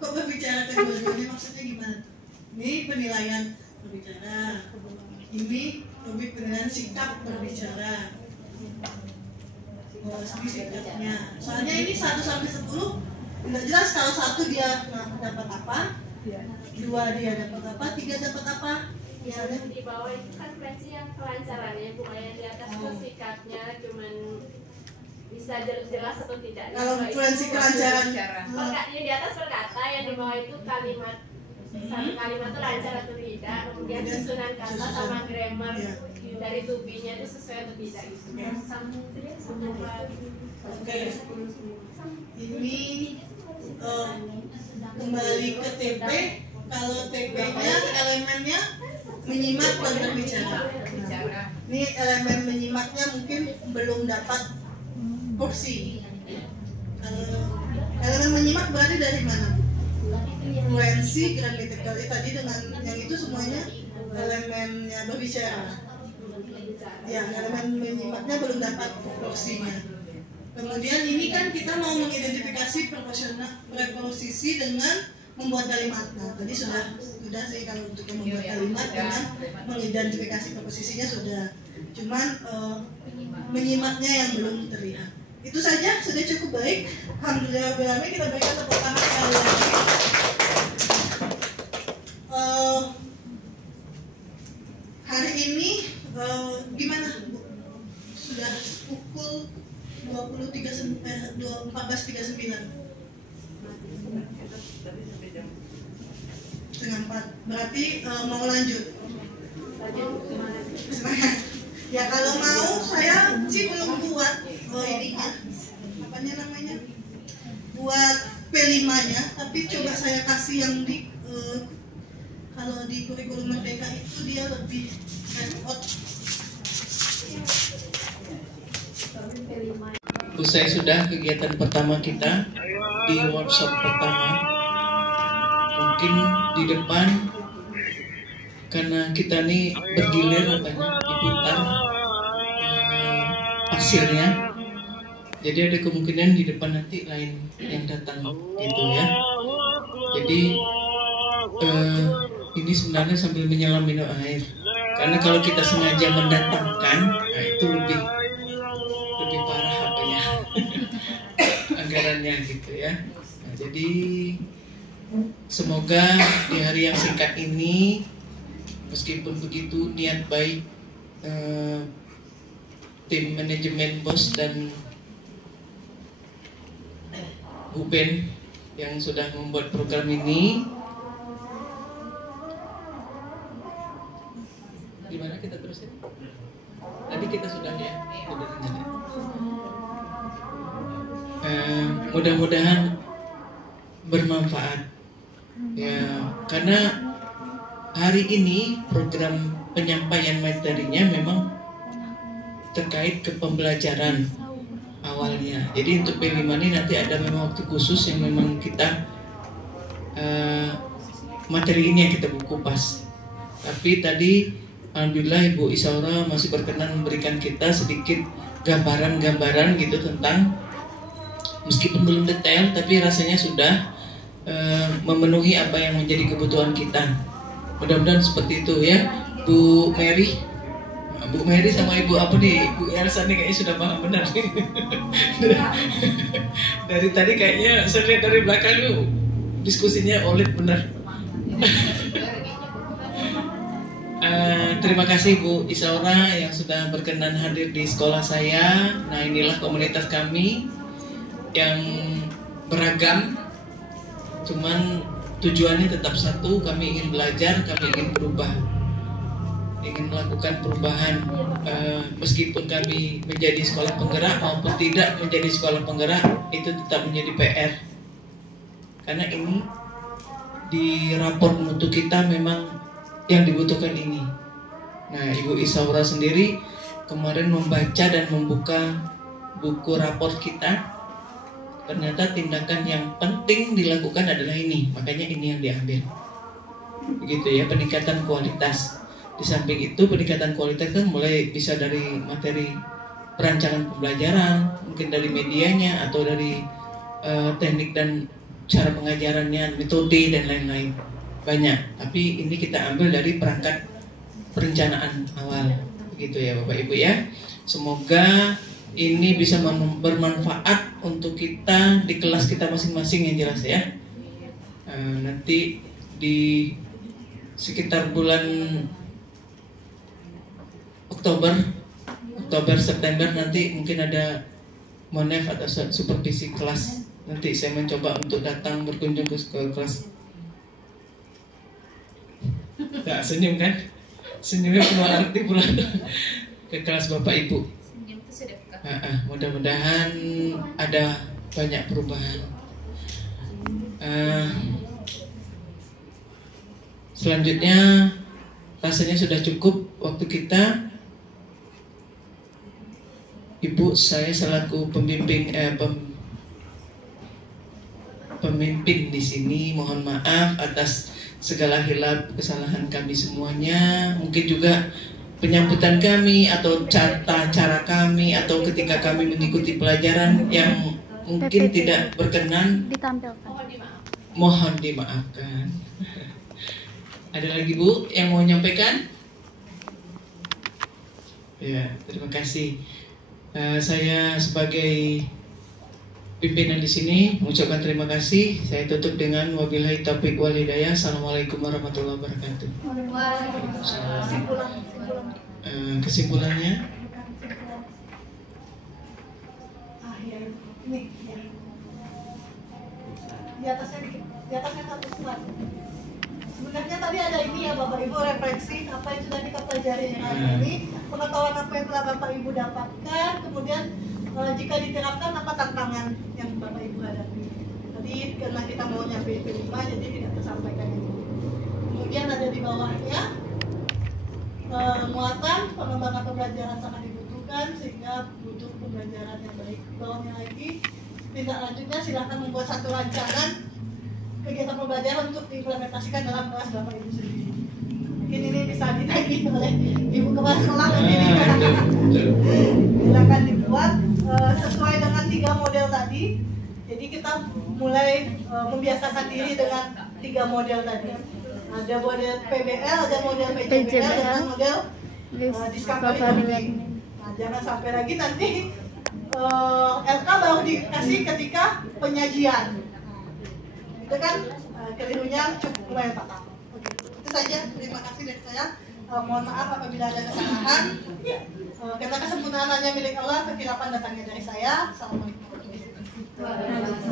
kok berbicara kedua-duanya maksudnya gimana? Ini penilaian berbicara, ini lebih penilaian sikap berbicara. Ini sikapnya. Soalnya ini 1 sampai 10 nggak jelas. Kalau 1 dia dapat apa, 2 dia dapat apa, 3 dapat apa. Yang di bawah itu kan fluensi yang kelancarannya, bukan yang di atas itu sikapnya, cuman bisa jelas atau tidak. Kalau fluensi kelancaran, yang di atas perkata, yang di bawah itu kalimat. Satu kalimat itu lancar atau tidak, kemudian susunan kata sama grammar dari to-be-nya itu sesuai atau tidak gitu. Oke. Ini kembali ke TP. Kalau TP-nya elemennya menyimak dan berbicara. Nah, ini elemen menyimaknya mungkin belum dapat porsi. Elemen menyimak berarti dari mana? Fluensi, gramatikal tadi dengan yang itu semuanya elemennya berbicara. Ya, elemen menyimaknya belum dapat porsinya. Kemudian ini kan kita mau mengidentifikasi preposisi dengan membuat kalimat. Nah, tadi sudah sih kalau untuk membuat kalimat dengan mengidentifikasi preposisinya sudah. Cuman menyimaknya yang belum terlihat. Itu saja, sudah cukup baik. Alhamdulillah, kita berikan tepuk tangan sekali lagi. Hari ini gimana Bu? 14.39. Setengah 4. Berarti mau lanjut. Ya kalau mau saya sih belum buat ininya, apanya namanya, buat P5-nya, tapi coba saya kasih yang di kalau di kurikulum merdeka itu dia lebih repot. Usai sudah kegiatan pertama kita di workshop pertama, mungkin di depan karena kita nih bergilir katanya diputar hasilnya, jadi ada kemungkinan di depan nanti lain yang datang gitu ya. Jadi ini sebenarnya sambil menyelam minum air, karena kalau kita sengaja mendatangkan, nah itu lebih parah apanya anggarannya gitu ya. Nah, jadi semoga di hari yang singkat ini, meskipun begitu niat baik tim manajemen BOS dan Bu Ben yang sudah membuat program ini, gimana kita terusin? Tadi kita sudah ya, mudah-mudahan bermanfaat ya, karena hari ini program penyampaian materinya memang terkait ke pembelajaran awalnya. Jadi untuk P5 ini nanti ada memang waktu khusus yang memang kita materi ini yang kita kupas. Tapi tadi alhamdulillah Ibu Isaura masih berkenan memberikan kita sedikit gambaran-gambaran gitu tentang, meskipun belum detail tapi rasanya sudah memenuhi apa yang menjadi kebutuhan kita. Mudah-mudahan seperti itu ya. Bu Mary sama Ibu apa nih, Bu Elsa nih kayaknya sudah paham benar nih. Dari tadi kayaknya saya lihat dari belakang lu diskusinya olid benar. Terima kasih Bu Isaura yang sudah berkenan hadir di sekolah saya. Nah, inilah komunitas kami yang beragam, cuman tujuannya tetap satu, kami ingin belajar, kami ingin berubah, ingin melakukan perubahan. Meskipun kami menjadi sekolah penggerak maupun tidak menjadi sekolah penggerak, itu tetap menjadi PR, karena ini di rapor mutu kita memang yang dibutuhkan ini. Nah, Ibu Isaura sendiri kemarin membaca dan membuka buku rapor kita, ternyata tindakan yang penting dilakukan adalah ini, makanya ini yang diambil. Begitu ya, peningkatan kualitas. Di samping itu peningkatan kualitas kan mulai bisa dari materi perancangan pembelajaran, mungkin dari medianya atau dari teknik dan cara pengajarannya, metode dan lain-lain. Banyak, tapi ini kita ambil dari perangkat perencanaan awal. Begitu ya Bapak Ibu ya. Semoga ini bisa bermanfaat untuk kita di kelas kita masing-masing yang jelas ya. Nanti di sekitar bulan Oktober September nanti mungkin ada monef atau supervisi kelas. Nanti saya mencoba untuk datang berkunjung ke kelas. Nggak senyum kan? Senyumnya penuh arti pula. Ke kelas Bapak Ibu. Mudah-mudahan ada banyak perubahan. Selanjutnya rasanya sudah cukup waktu kita. Ibu, saya selaku pemimpin di sini mohon maaf atas segala hilaf kesalahan kami semuanya. Mungkin juga penyambutan kami atau cara kami atau ketika kami mengikuti pelajaran yang mungkin tidak berkenan, mohon dimaafkan. Ada lagi Bu yang mau nyampaikan? Ya, terima kasih. Saya sebagai pimpinan di sini mengucapkan terima kasih. Saya tutup dengan wabillahi taufiq wal hidayah. Assalamualaikum warahmatullahi wabarakatuh. Kesimpulannya, di atasnya satu slide. Sebenarnya tadi ada ini ya Bapak Ibu, refleksi apa yang sudah kita pelajari hari ini, pengetahuan apa yang telah Bapak Ibu dapatkan, kemudian jika diterapkan apa tantangan yang Bapak Ibu hadapi. Tadi karena kita mau nyampe P5 jadi tidak tersampaikan itu. Kemudian ada di bawahnya muatan pengembangan pembelajaran sangat dibutuhkan sehingga butuh pembelajaran yang baik. Bawahnya lagi tindak lanjutnya silahkan membuat satu rancangan kegiatan pembelajaran untuk diimplementasikan dalam kelas Bapak Ibu sendiri. Mungkin ini bisa ditagih oleh Ibu Kepala Sekolah nanti silakan dibuat sesuai dengan 3 model tadi. Jadi kita mulai membiasakan diri dengan 3 model tadi. Ada model PBL, ada model PJBL, dan model discovery. Nah, jangan sampai lagi nanti LK baru dikasih ketika penyajian. Itu kan kelirunya cukup lumayan fatal. Itu saja, terima kasih dari saya. Mohon maaf apabila ada kesalahan. Karena kesempurnaan hanya milik Allah, kekhilapan datangnya dari saya. Assalamualaikum warahmatullahi wabarakatuh.